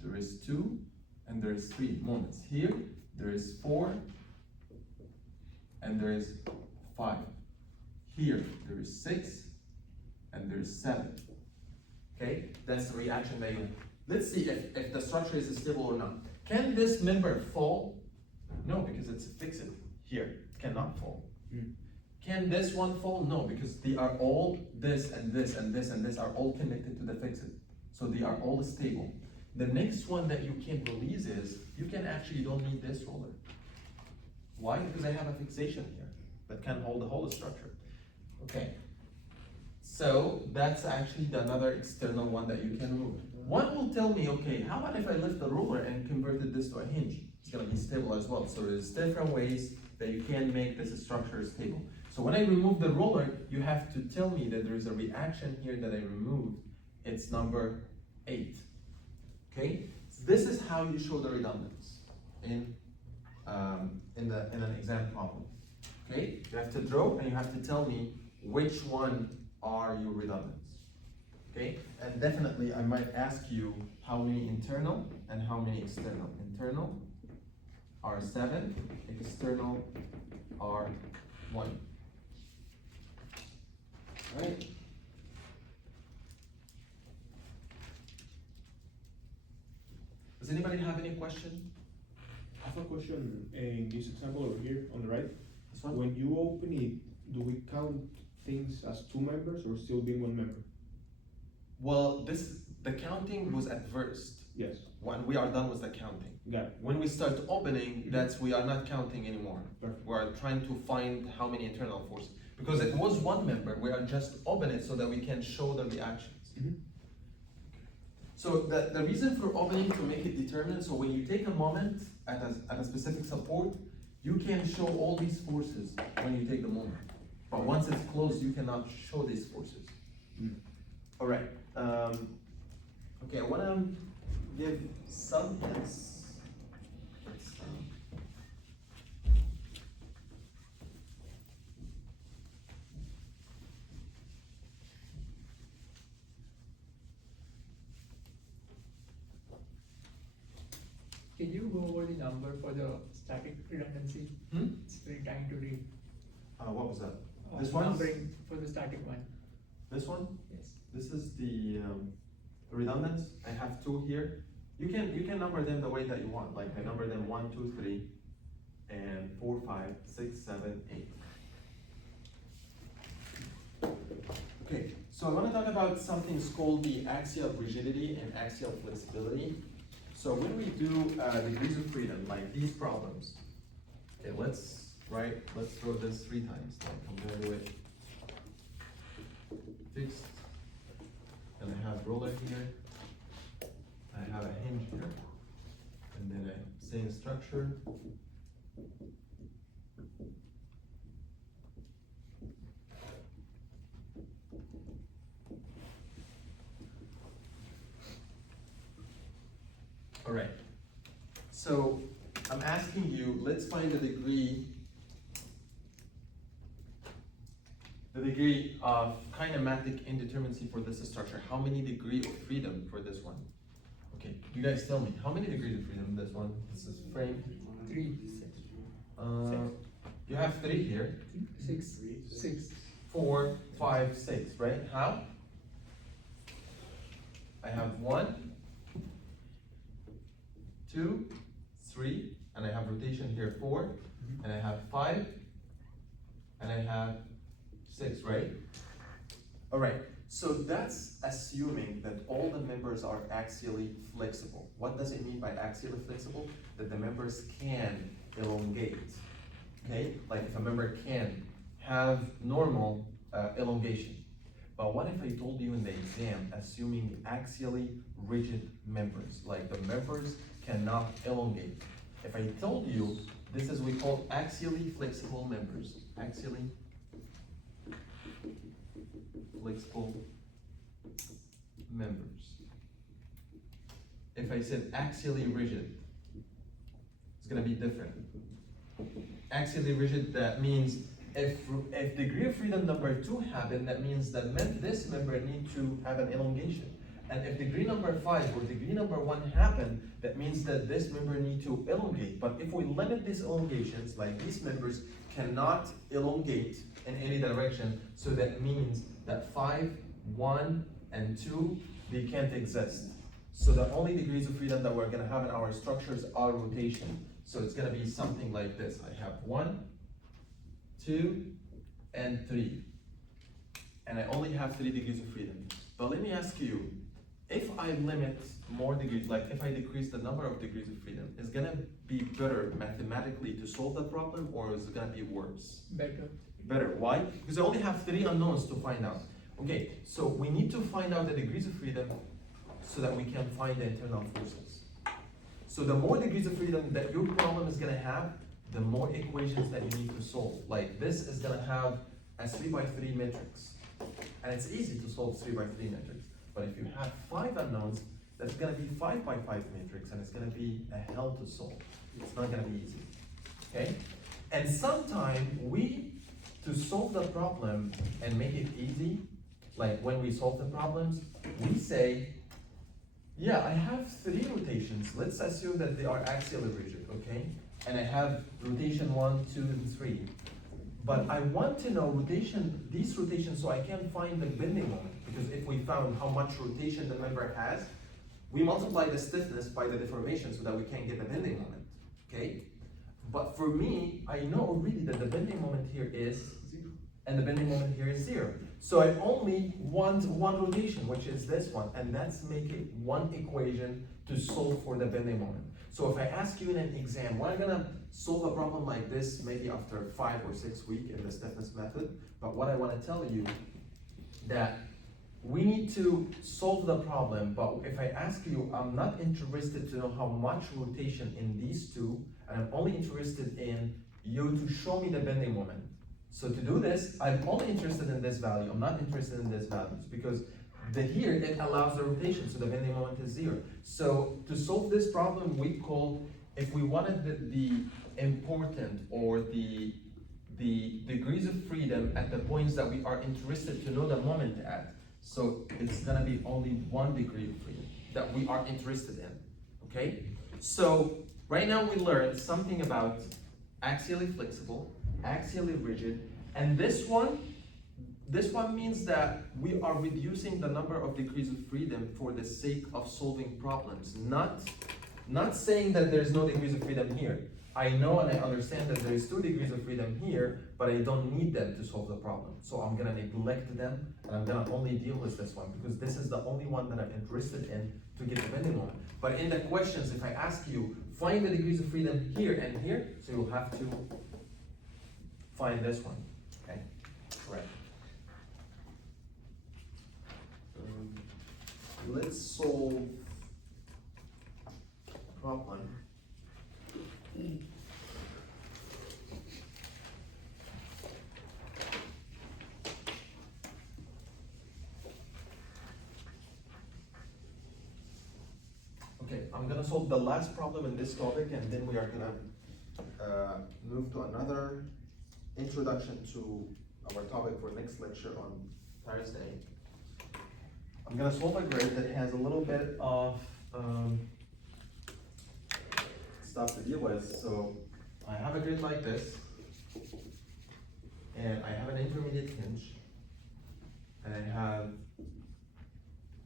there is 2, and there is 3 moments. Here, there is 4, and there is 5. Here, there is 6, and there is 7. Okay, that's the reaction that you. Let's see if the structure is stable or not. Can this member fall? No, because it's fixed here. It cannot fall. Can this one fall? No, because they are all this and this and this and this are all connected to the fixed. So they are all stable. The next one that you can release is, you can actually don't need this roller. Why? Because I have a fixation here that can hold the whole structure. Okay. So that's actually another external one that you can remove. One will tell me, okay, how about if I lift the ruler and converted this to a hinge? It's gonna be stable as well. So there's different ways that you can make this structure stable. So when I remove the roller, you have to tell me that there's a reaction here that I removed. It's number 8. Okay? So this is how you show the redundance in an exam problem. Okay? You have to draw and you have to tell me which one are your redundants. Okay? And definitely I might ask you how many internal and how many external. Internal are 7, external are 1. Alright. Does anybody have any question? I have a question in this example over here on the right. This one? When you open it, do we count things as 2 members or still being 1 member? Well, the counting was at first. Yes. When we are done with the counting. Got it. When we start opening, we are not counting anymore. Perfect. We are trying to find how many internal forces. Because it was 1 member, we are just open it so that we can show the reactions. So the reason for opening to make it determined, so when you take a moment at a specific support, you can show all these forces when you take the moment. But once it's closed, you cannot show these forces. All right. Okay, I want to give some hints. Let's see. Can you go over the number for the static redundancy? It's very trying to read. What was that? This one? Numbering for the static one. This one? Yes. This is the redundance. I have 2 here. You can number them the way that you want. Like I number them 1, 2, 3, and 4, 5, 6, 7, 8. So I want to talk about something called the axial rigidity and axial flexibility. So when we do degrees of freedom, like these problems, okay, let's throw this 3 times. Like I'm gonna do it fixed, and I have roller here, I have a hinge here, and then a same structure. All right, so I'm asking you, let's find the degree of kinematic indeterminacy for this structure. How many degrees of freedom for this one? Okay, you guys tell me, how many degrees of freedom in this one? This is frame. 3, You have 3 here. 6, 6. 4, 5, 6, right? How? I have 1, 2, 3, and I have rotation here 4, and I have 5, and I have 6, right? All right, so that's assuming that all the members are axially flexible. What does it mean by axially flexible? That the members can elongate, okay? Like if a member can have normal elongation. But what if I told you in the exam, assuming axially rigid members, like the members cannot elongate? If I told you this is what we call axially flexible members, axially flexible members. If I said axially rigid, it's gonna be different. Axially rigid, that means if degree of freedom number 2 happened, that means that this member need to have an elongation. And if degree number 5 or degree number 1 happened, that means that this member need to elongate. But if we limit these elongations, like these members cannot elongate in any direction, so that means that 5, 1, and 2, they can't exist. So the only degrees of freedom that we're gonna have in our structures are rotation. So it's gonna be something like this. I have 1, 2, and 3. And I only have 3 degrees of freedom. But let me ask you, if I limit more degrees, like if I decrease the number of degrees of freedom, is gonna be better mathematically to solve the problem, or is it gonna be worse? Better. Better, why? Because I only have 3 unknowns to find out. Okay, so we need to find out the degrees of freedom so that we can find the internal forces. So the more degrees of freedom that your problem is gonna have, the more equations that you need to solve. Like this is gonna have a 3x3 matrix. And it's easy to solve 3x3 matrix. But if you have 5 unknowns, that's gonna be 5x5 matrix, and it's gonna be a hell to solve. It's not gonna be easy, okay? And sometimes to solve the problem and make it easy, like when we solve the problems, we say, yeah, I have 3 rotations. Let's assume that they are axially rigid, okay? And I have rotation 1, 2, and 3. But I want to know these rotations, so I can find the bending moment. Because if we found how much rotation the member has, we multiply the stiffness by the deformation so that we can get the bending moment, okay? But for me, I know already that the bending moment here is 0, and the bending moment here is 0. So I only want 1 rotation, which is this one, and that's making 1 equation to solve for the bending moment. So if I ask you in an exam, we're gonna solve a problem like this maybe after 5 or 6 weeks in the stiffness method, but what I wanna tell you that we need to solve the problem, but if I ask you, I'm not interested to know how much rotation in these 2, and I'm only interested in you to show me the bending moment. So to do this, I'm only interested in this value. I'm not interested in this values, because here it allows the rotation, so the bending moment is 0. So to solve this problem, we call, if we wanted the important or the degrees of freedom at the points that we are interested to know the moment at. So it's gonna be only 1 degree of freedom that we are interested in, okay? So right now we learned something about axially flexible, axially rigid, and this one means that we are reducing the number of degrees of freedom for the sake of solving problems, not saying that there's no degrees of freedom here. I know and I understand that there is 2 degrees of freedom here, but I don't need them to solve the problem. So I'm gonna neglect them, and I'm gonna only deal with this one, because this is the only one that I'm interested in to get the bending moment. But in the questions, if I ask you, find the degrees of freedom here and here, so you'll have to find this one, okay? Right. Let's solve problem. Okay, I'm gonna solve the last problem in this topic, and then we are gonna move to another introduction to our topic for next lecture on Thursday. I'm gonna solve a grid that has a little bit of stuff to deal with. So I have a grid like this, and I have an intermediate hinge, and I have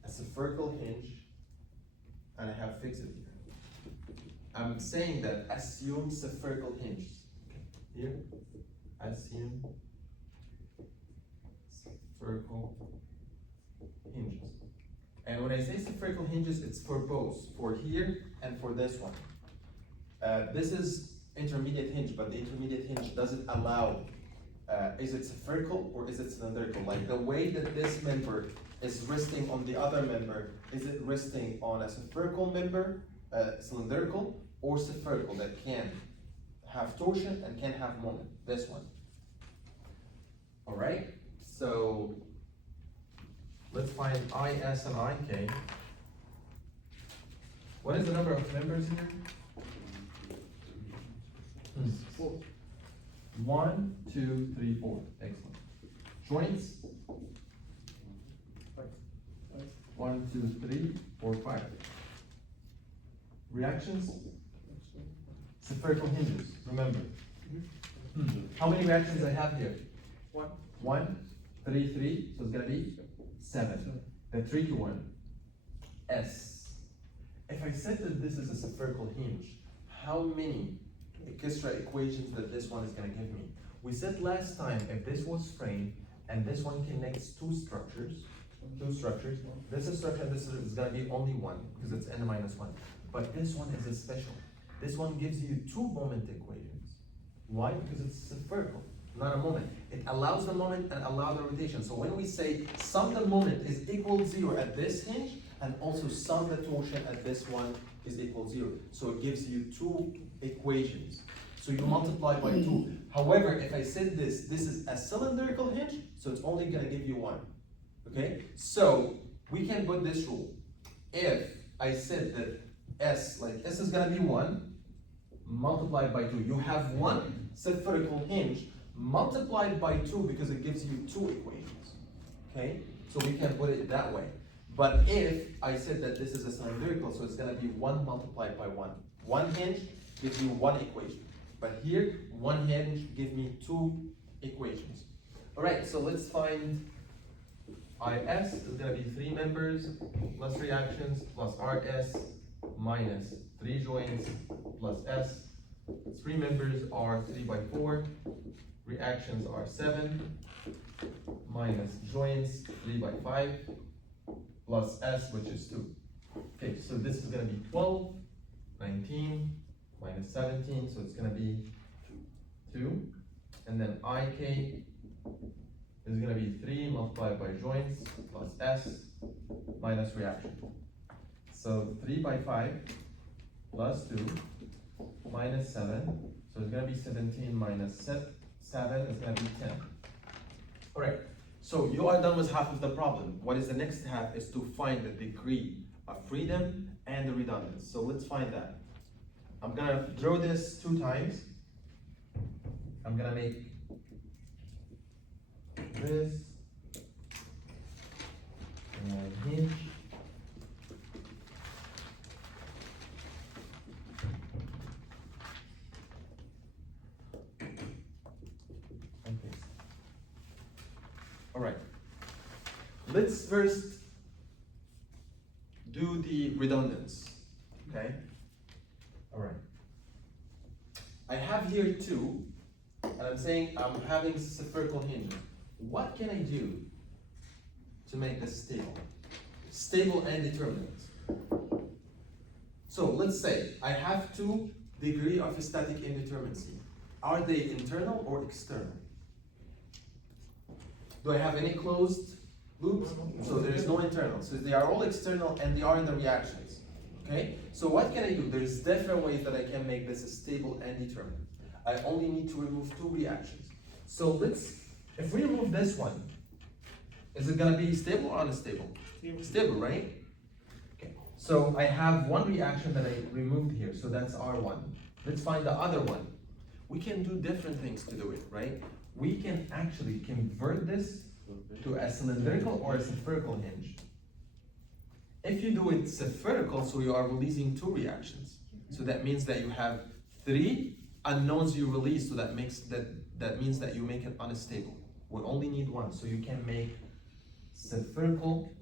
a spherical hinge, and I have fixed here. I'm saying that assume spherical hinges. Here, assume spherical hinges. And when I say spherical hinges, it's for both, for here and for this one. This is intermediate hinge, but the intermediate hinge doesn't allow, is it spherical or is it cylindrical? Like the way that this member is resting on the other member, is it resting on a spherical member, cylindrical, or spherical that can have torsion and can have moment? This one. All right, so let's find IS and IK. What is the number of members here? 4. 1, 2, 3, 4. Excellent. Joints? 1, 2, 3, 4, 5. Reactions? Spherical hinges, remember. How many reactions I have here? 1, 3, 3, so it's gonna be 7. The tricky one, S. If I said that this is a spherical hinge, how many extra equations that this one is gonna give me? We said last time, if this was frame, and this one connects two structures, this is structure and this is gonna be only one, because it's n minus 1. But this one is a special. This one gives you 2 moment equations. Why? Because it's spherical, not a moment. It allows the moment and allows the rotation. So when we say sum the moment is equal 0 at this hinge, and also sum the torsion at this one is equal 0. So it gives you 2 equations. So you multiply by 2. However, if I said this is a cylindrical hinge, so it's only gonna give you 1. Okay? So we can put this rule. If I said that S, like S is gonna be 1, multiplied by 2. You have 1 spherical hinge multiplied by 2 because it gives you 2 equations. Okay? So we can put it that way. But if I said that this is a cylindrical, so it's gonna be 1 multiplied by 1. 1 hinge gives you 1 equation. But here, 1 hinge gives me 2 equations. All right, so let's find IS is gonna be 3 members plus reactions plus RS minus 3 joints plus S. 3 members are 3 by 4. Reactions are 7 minus joints 3 by 5 plus S, which is 2. Okay, so this is gonna be 12, 19 minus 17, so it's gonna be 2. And then IK is gonna be 3 multiplied by joints plus S minus reaction. So 3 by 5 plus 2 minus 7, so it's gonna be 17 minus 7 is gonna be 10. All right, so you are done with half of the problem. What is the next half is to find the degree of freedom and the redundance. So let's find that. I'm gonna draw this 2 times. I'm gonna make this and hinge. Okay. All right. Let's first do the redundance. Okay. All right. here two, and I'm saying I'm having spherical hinges. What can I do to make this stable? Stable and determinate. So let's say I have 2 degrees of static indeterminacy. Are they internal or external? Do I have any closed loops? So there is no internal. So they are all external and they are in the reactions. Okay? So what can I do? There's different ways that I can make this stable and determinate. I only need to remove 2 reactions. So if we remove this one, is it gonna be stable or unstable? Stable, right? Okay. So I have one reaction that I removed here, so that's R1. Let's find the other one. We can do different things to do it, right? We can actually convert this to a cylindrical or a spherical hinge. If you do it spherical, so you are releasing 2 reactions. So that means that you have 3 unknowns you release, so that means that you make it unstable. We only need 1, so you can make cylindrical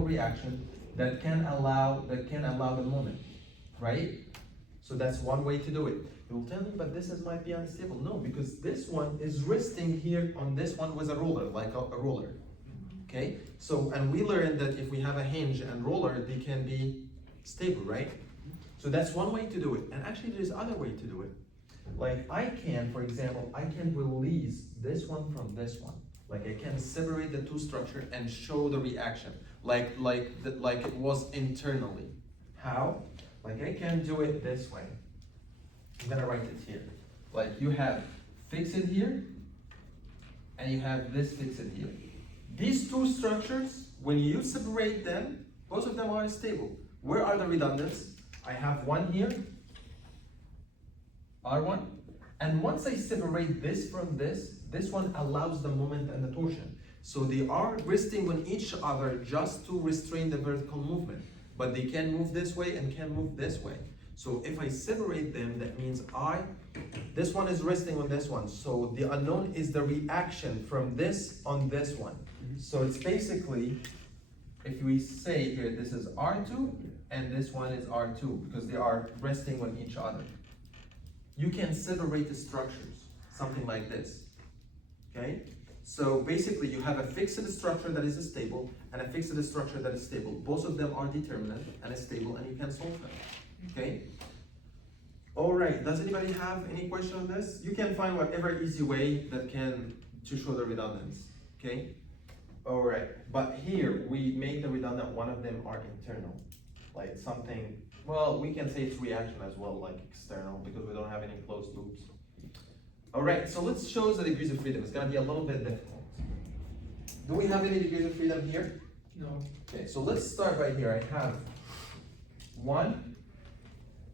reaction that can allow the moment, right? So that's one way to do it. You'll tell me, but this might be unstable. No, because this one is resting here on this one with a roller, like a roller. Okay? So, and we learned that if we have a hinge and roller, they can be stable, right? So that's one way to do it. And actually there's other way to do it. Like I can, for example, I can release this one from this one. Like I can separate the 2 structure and show the reaction, like it was internally. How? Like I can do it this way. I'm gonna write it here. Like you have fixed here, and you have this fixed here. These 2 structures, when you separate them, both of them are stable. Where are the redundants? I have one here, R1, and once I separate this from this one allows the moment and the torsion. So they are resting on each other just to restrain the vertical movement, but they can move this way and can move this way. So if I separate them, that means this one is resting on this one. So the unknown is the reaction from this on this one. So it's basically, if we say here, this is R2 and this one is R2 because they are resting on each other. You can separate the structures, something like this. Okay? So basically you have a fixed structure that is stable and a fixed structure that is stable. Both of them are determinate and stable and you can solve them. Okay? Alright, does anybody have any question on this? You can find whatever easy way that can to show the redundance. Okay? Alright, but here we make the redundant, one of them are internal. Like something, well, we can say it's reaction as well, like external, because we don't have any closed loops. Alright, so let's show the degrees of freedom. It's gonna be a little bit difficult. Do we have any degrees of freedom here? No. Okay, so let's start right here. I have 1,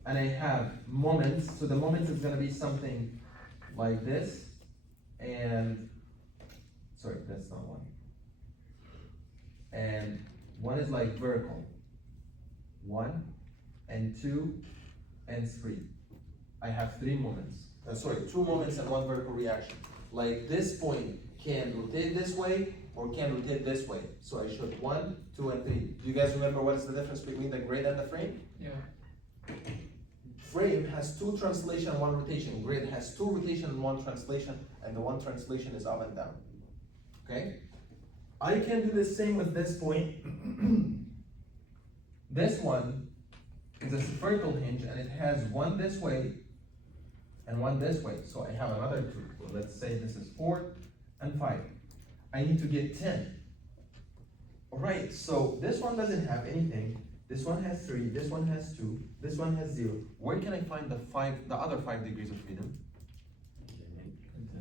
and I have moments. So the moments is gonna be something like this, and, sorry, that's not 1. And 1 is like vertical. 1, and 2, and 3. I have 3 moments. 2 moments and 1 vertical reaction. Like this point can rotate this way or can rotate this way. So I showed 1, 2, and 3. Do you guys remember what is the difference between the grid and the frame? Yeah. Frame has 2 translation and 1 rotation. Grid has 2 rotation and 1 translation, and the 1 translation is up and down. Okay? I can do the same with this point. This one is a spherical hinge and it has 1 this way and 1 this way. So I have another 2. So let's say this is 4 and 5. I need to get 10. Alright, so this one doesn't have anything. This one has 3, this one has 2, this one has 0. Where can I find the other 5 degrees of freedom?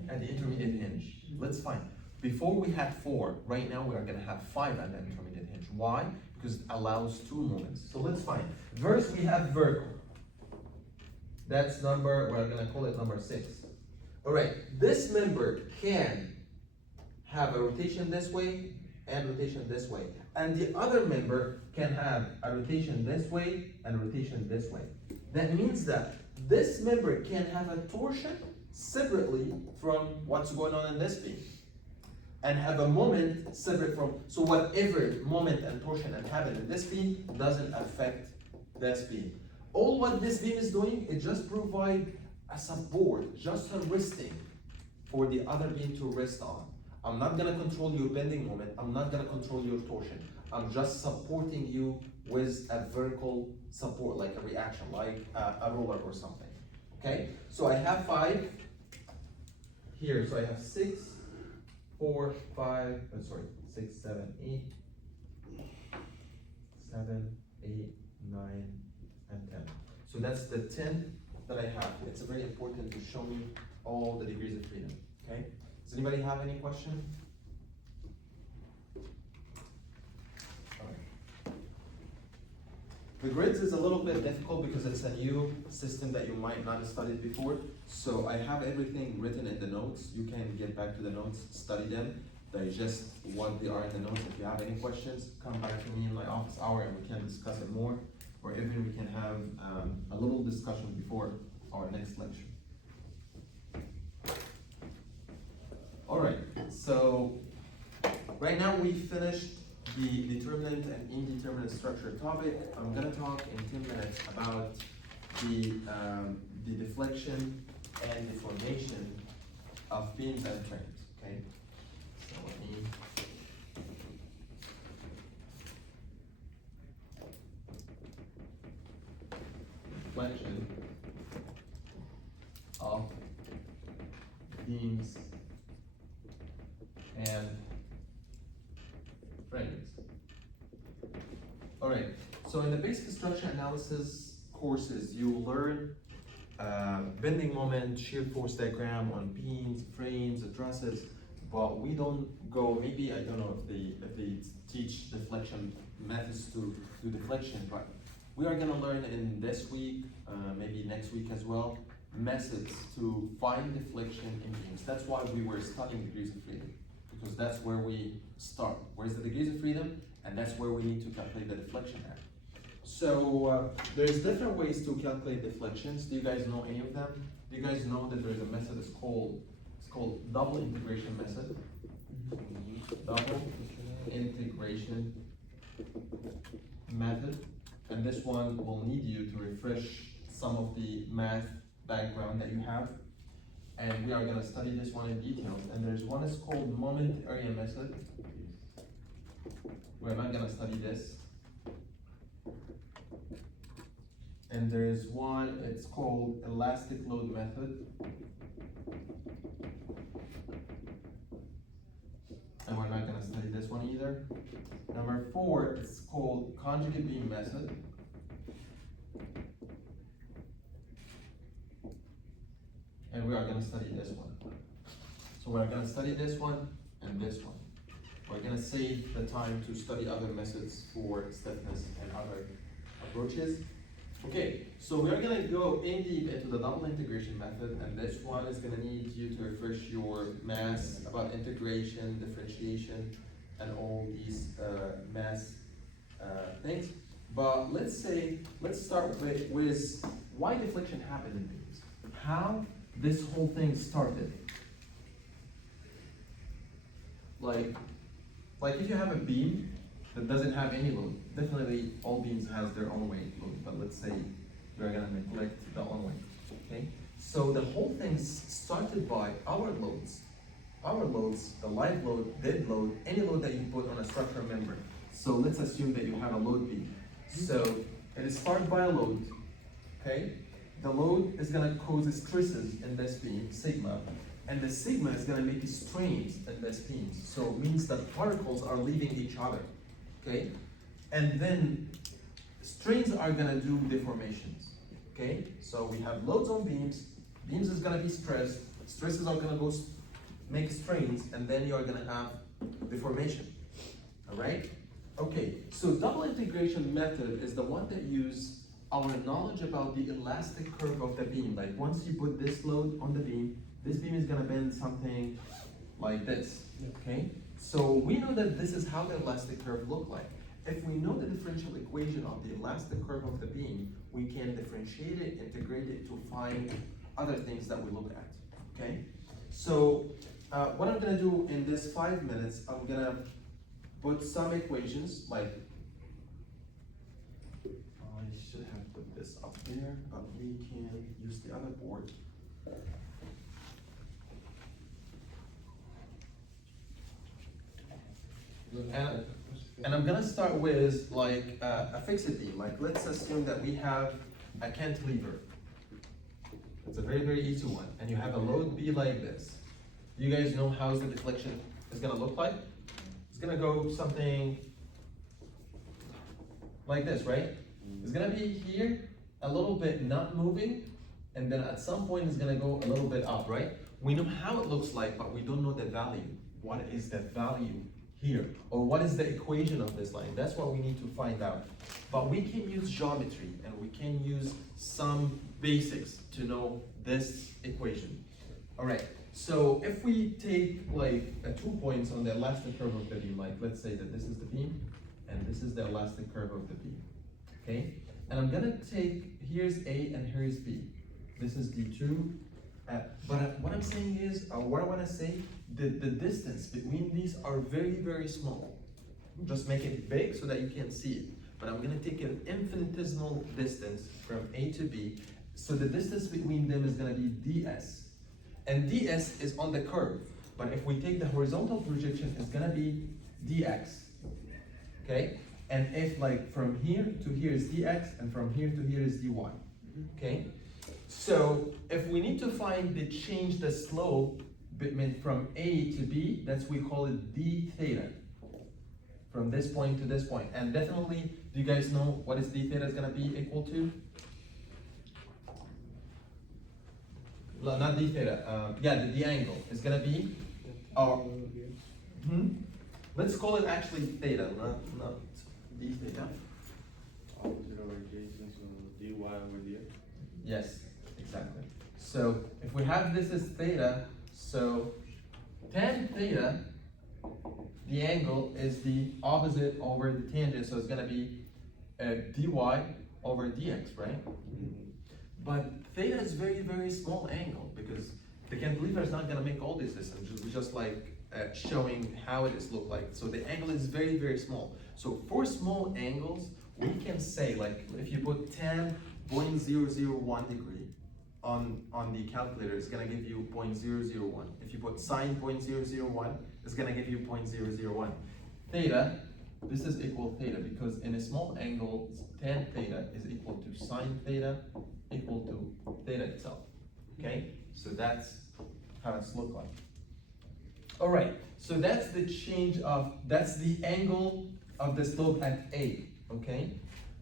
At the intermediate hinge. Let's find. Before we had 4, right now we are gonna have 5 at the intermediate hinge. Why? Because it allows 2 moments. So let's find. First we have vertical. That's number, we're gonna call it number 6. Alright, this member can have a rotation this way and rotation this way. And the other member can have a rotation this way and a rotation this way. That means that this member can have a torsion separately from what's going on in this beam. And have a moment separate from, so whatever moment and torsion and happen in this beam doesn't affect this beam. All what this beam is doing is just provide a support, just a resting for the other beam to rest on. I'm not gonna control your bending moment, I'm not gonna control your torsion. I'm just supporting you with a vertical support, like a reaction, like a roller or something. Okay, so I have 5 here, so I have 6, 4, 5, 6, 7, 8, 7, 8, 9, and 10. So that's the 10 that I have. It's very important to show me all the degrees of freedom, okay? Does anybody have any question? The grids is a little bit difficult because it's a new system that you might not have studied before. So I have everything written in the notes. You can get back to the notes, study them, digest what they are in the notes. If you have any questions, come back to me in my office hour and we can discuss it more. Or even we can have a little discussion before our next lecture. All right, so right now we finished the determinant and indeterminate structure topic. I'm gonna talk in 10 minutes about the deflection and deformation of beams and frames, okay? So let me deflection of beams and frames. All right, so in the basic structure analysis courses, you will learn bending moment, shear force diagram on beams, frames, trusses, but we don't go, maybe, I don't know if they teach deflection methods to do deflection, but we are gonna learn in this week, maybe next week as well, methods to find deflection in beams. That's why we were studying degrees of freedom, because that's where we start. Where's the degrees of freedom? And that's where we need to calculate the deflection at. So there's different ways to calculate deflections. Do you guys know any of them? Do you guys know that there's a method it's called double integration method? Double integration method. And this one will need you to refresh some of the math background that you have. And we are gonna study this one in detail. And there's one is called moment area method. We're not gonna study this. And there is one, it's called elastic load method. And we're not gonna study this one either. Number 4, it's called conjugate beam method. And we are gonna study this one. So we're gonna study this one and this one. We're gonna save the time to study other methods for stiffness and other approaches. Okay, so we're gonna go in deep into the double integration method, and this one is gonna need you to refresh your math about integration, differentiation, and all these math things. But let's start with why deflection happened in beams. How this whole thing started. Like if you have a beam that doesn't have any load, definitely all beams has their own weight load, but let's say we're gonna neglect the own weight, okay? So the whole thing started by our loads, the live load, dead load, any load that you put on a structural member. So let's assume that you have a load beam. So it is started by a load, okay? The load is gonna cause stresses in this beam, sigma, and the sigma is gonna make strains in this beam. So it means that particles are leaving each other, okay? And then strains are gonna do deformations, okay? So we have loads on beams is gonna be stressed, stresses are gonna go make strains, and then you're gonna have deformation, all right? Okay, so double integration method is the one that use our knowledge about the elastic curve of the beam. Like once you put this load on the beam, this beam is gonna bend something like this, okay? So we know that this is how the elastic curve look like. If we know the differential equation of the elastic curve of the beam, we can differentiate it, integrate it to find other things that we look at, okay? So what I'm gonna do in this 5 minutes, I'm gonna put some equations, like, I should have put this up there, but we can use the other board. And I'm gonna start with like a fixed beam. Like let's assume that we have a cantilever. It's a very, very easy one. And you have a load B like this. You guys know how the deflection is gonna look like? It's gonna go something like this, right? It's gonna be here, a little bit not moving, and then at some point it's gonna go a little bit up, right? We know how it looks like, but we don't know the value. What is the value here? Or what is the equation of this line? That's what we need to find out. But we can use geometry, and we can use some basics to know this equation. All right, so if we take like 2 points on the elastic curve of the beam, like let's say that this is the beam, and this is the elastic curve of the beam, okay? And I'm gonna take, here's A and here's B. This is D2, but what I'm saying is, what I wanna say, the distance between these are very, very small. Just make it big so that you can see it. But I'm gonna take an infinitesimal distance from A to B, so the distance between them is gonna be ds. And ds is on the curve, but if we take the horizontal projection, it's gonna be dx, okay? And if like from here to here is dx, and from here to here is dy, okay? So if we need to find the slope from A to B, we call it d theta. From this point to this point. And definitely, do you guys know what is d theta is gonna be equal to? No, not d theta, the angle is gonna be, let's call it actually theta, not d theta. dy over dx. Yes, exactly. So if we have this as theta, so tan theta, the angle is the opposite over the tangent, so it's gonna be dy over dx, right? But theta is very, very small angle, because the cantilever is not gonna make all these distances. We're just like showing how it is look like. So the angle is very, very small. So for small angles, we can say, like, if you put tan 0.001 degree on the calculator, it's gonna give you 0.001. If you put sine 0.001, it's gonna give you 0.001. Theta, this is equal theta, because in a small angle, tan theta is equal to sine theta equal to theta itself, okay? So that's how it's look like. All right, so that's the angle of the slope at A, okay?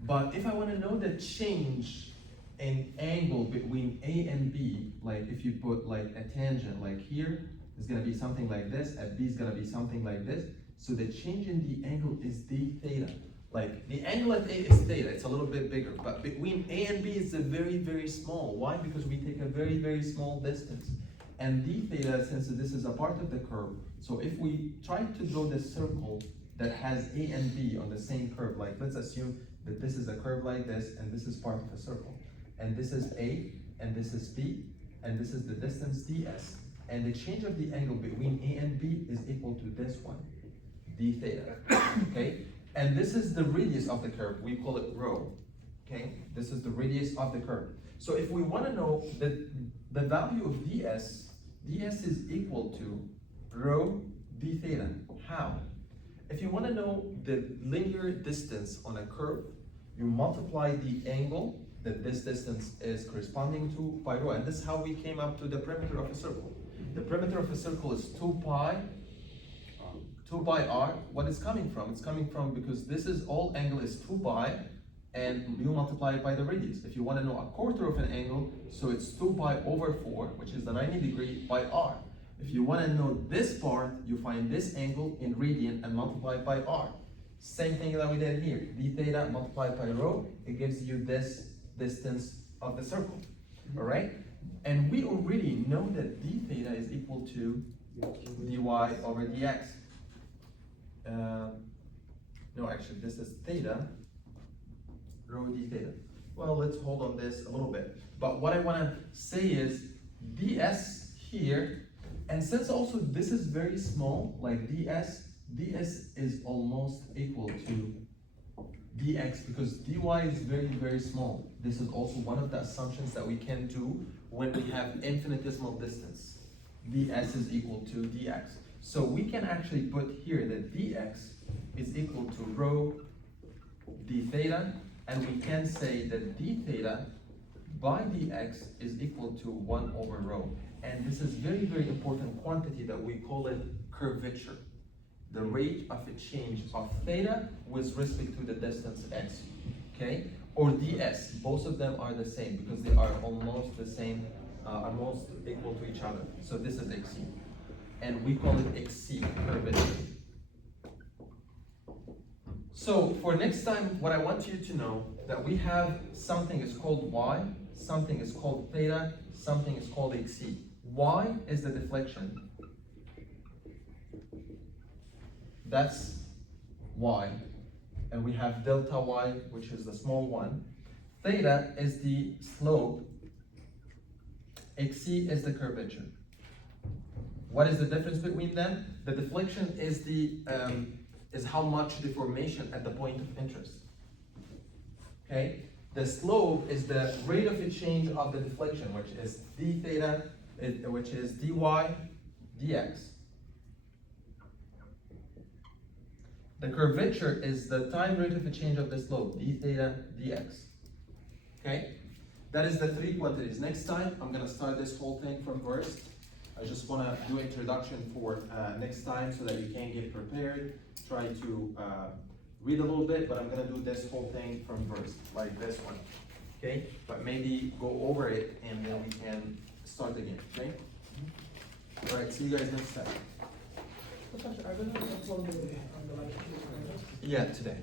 But if I wanna know the change in angle between A and B, like if you put like a tangent, like here, it's gonna be something like this, at B is gonna be something like this, so the change in the angle is d theta. Like the angle at A is theta, it's a little bit bigger, but between A and B is a very, very small. Why? Because we take a very, very small distance. And d theta, since this is a part of the curve, so if we try to draw this circle that has A and B on the same curve, like let's assume that this is a curve like this, and this is part of a circle. And this is A, and this is B, and this is the distance ds. And the change of the angle between A and B is equal to this one, d theta, okay? And this is the radius of the curve, we call it rho, okay? This is the radius of the curve. So if we wanna know the value of ds is equal to rho d theta. How? If you wanna know the linear distance on a curve, you multiply the angle that this distance is corresponding to by rho, and this is how we came up to the perimeter of a circle. The perimeter of a circle is 2 pi r. What is coming from? It's coming from, because this is all angle is 2 pi, and you multiply it by the radius. If you want to know a quarter of an angle, so it's 2 pi over 4, which is the 90 degree, by r. If you want to know this part, you find this angle in radian and multiply it by r. Same thing that we did here. D theta multiplied by rho, it gives you this distance of the circle. All right? And we already know that d theta is equal to dy over dx. No, actually, this is theta, rho d theta. Well, let's hold on this a little bit. But what I want to say is ds here, and since also this is very small, like ds is almost equal to dx, because dy is very, very small. This is also one of the assumptions that we can do when we have infinitesimal distance. ds is equal to dx. So we can actually put here that dx is equal to rho d theta, and we can say that d theta by dx is equal to 1 over rho. And this is very, very important quantity that we call it curvature. The rate of a change of theta with respect to the distance x, okay? Or ds, both of them are the same because they are almost the same, almost equal to each other. So this is xc, and we call it xc, curvature. So for next time, what I want you to know that we have something is called y, something is called theta, something is called xc. Y is the deflection. That's y. And we have delta y, which is the small one. Theta is the slope. Xc is the curvature. What is the difference between them? The deflection is is how much deformation at the point of interest. Okay? The slope is the rate of a change of the deflection, which is d theta, which is dy dx. The curvature is the time rate of a change of the slope, d theta dx. Okay? That is the three quantities. Next time, I'm going to start this whole thing from first. I just want to do introduction for next time so that you can get prepared. Try to read a little bit, but I'm going to do this whole thing from first, like this one. Okay? But maybe go over it and then we can start again. Okay? All right, see you guys next time. Professor, are we going to upload on the live stream? Yeah, today.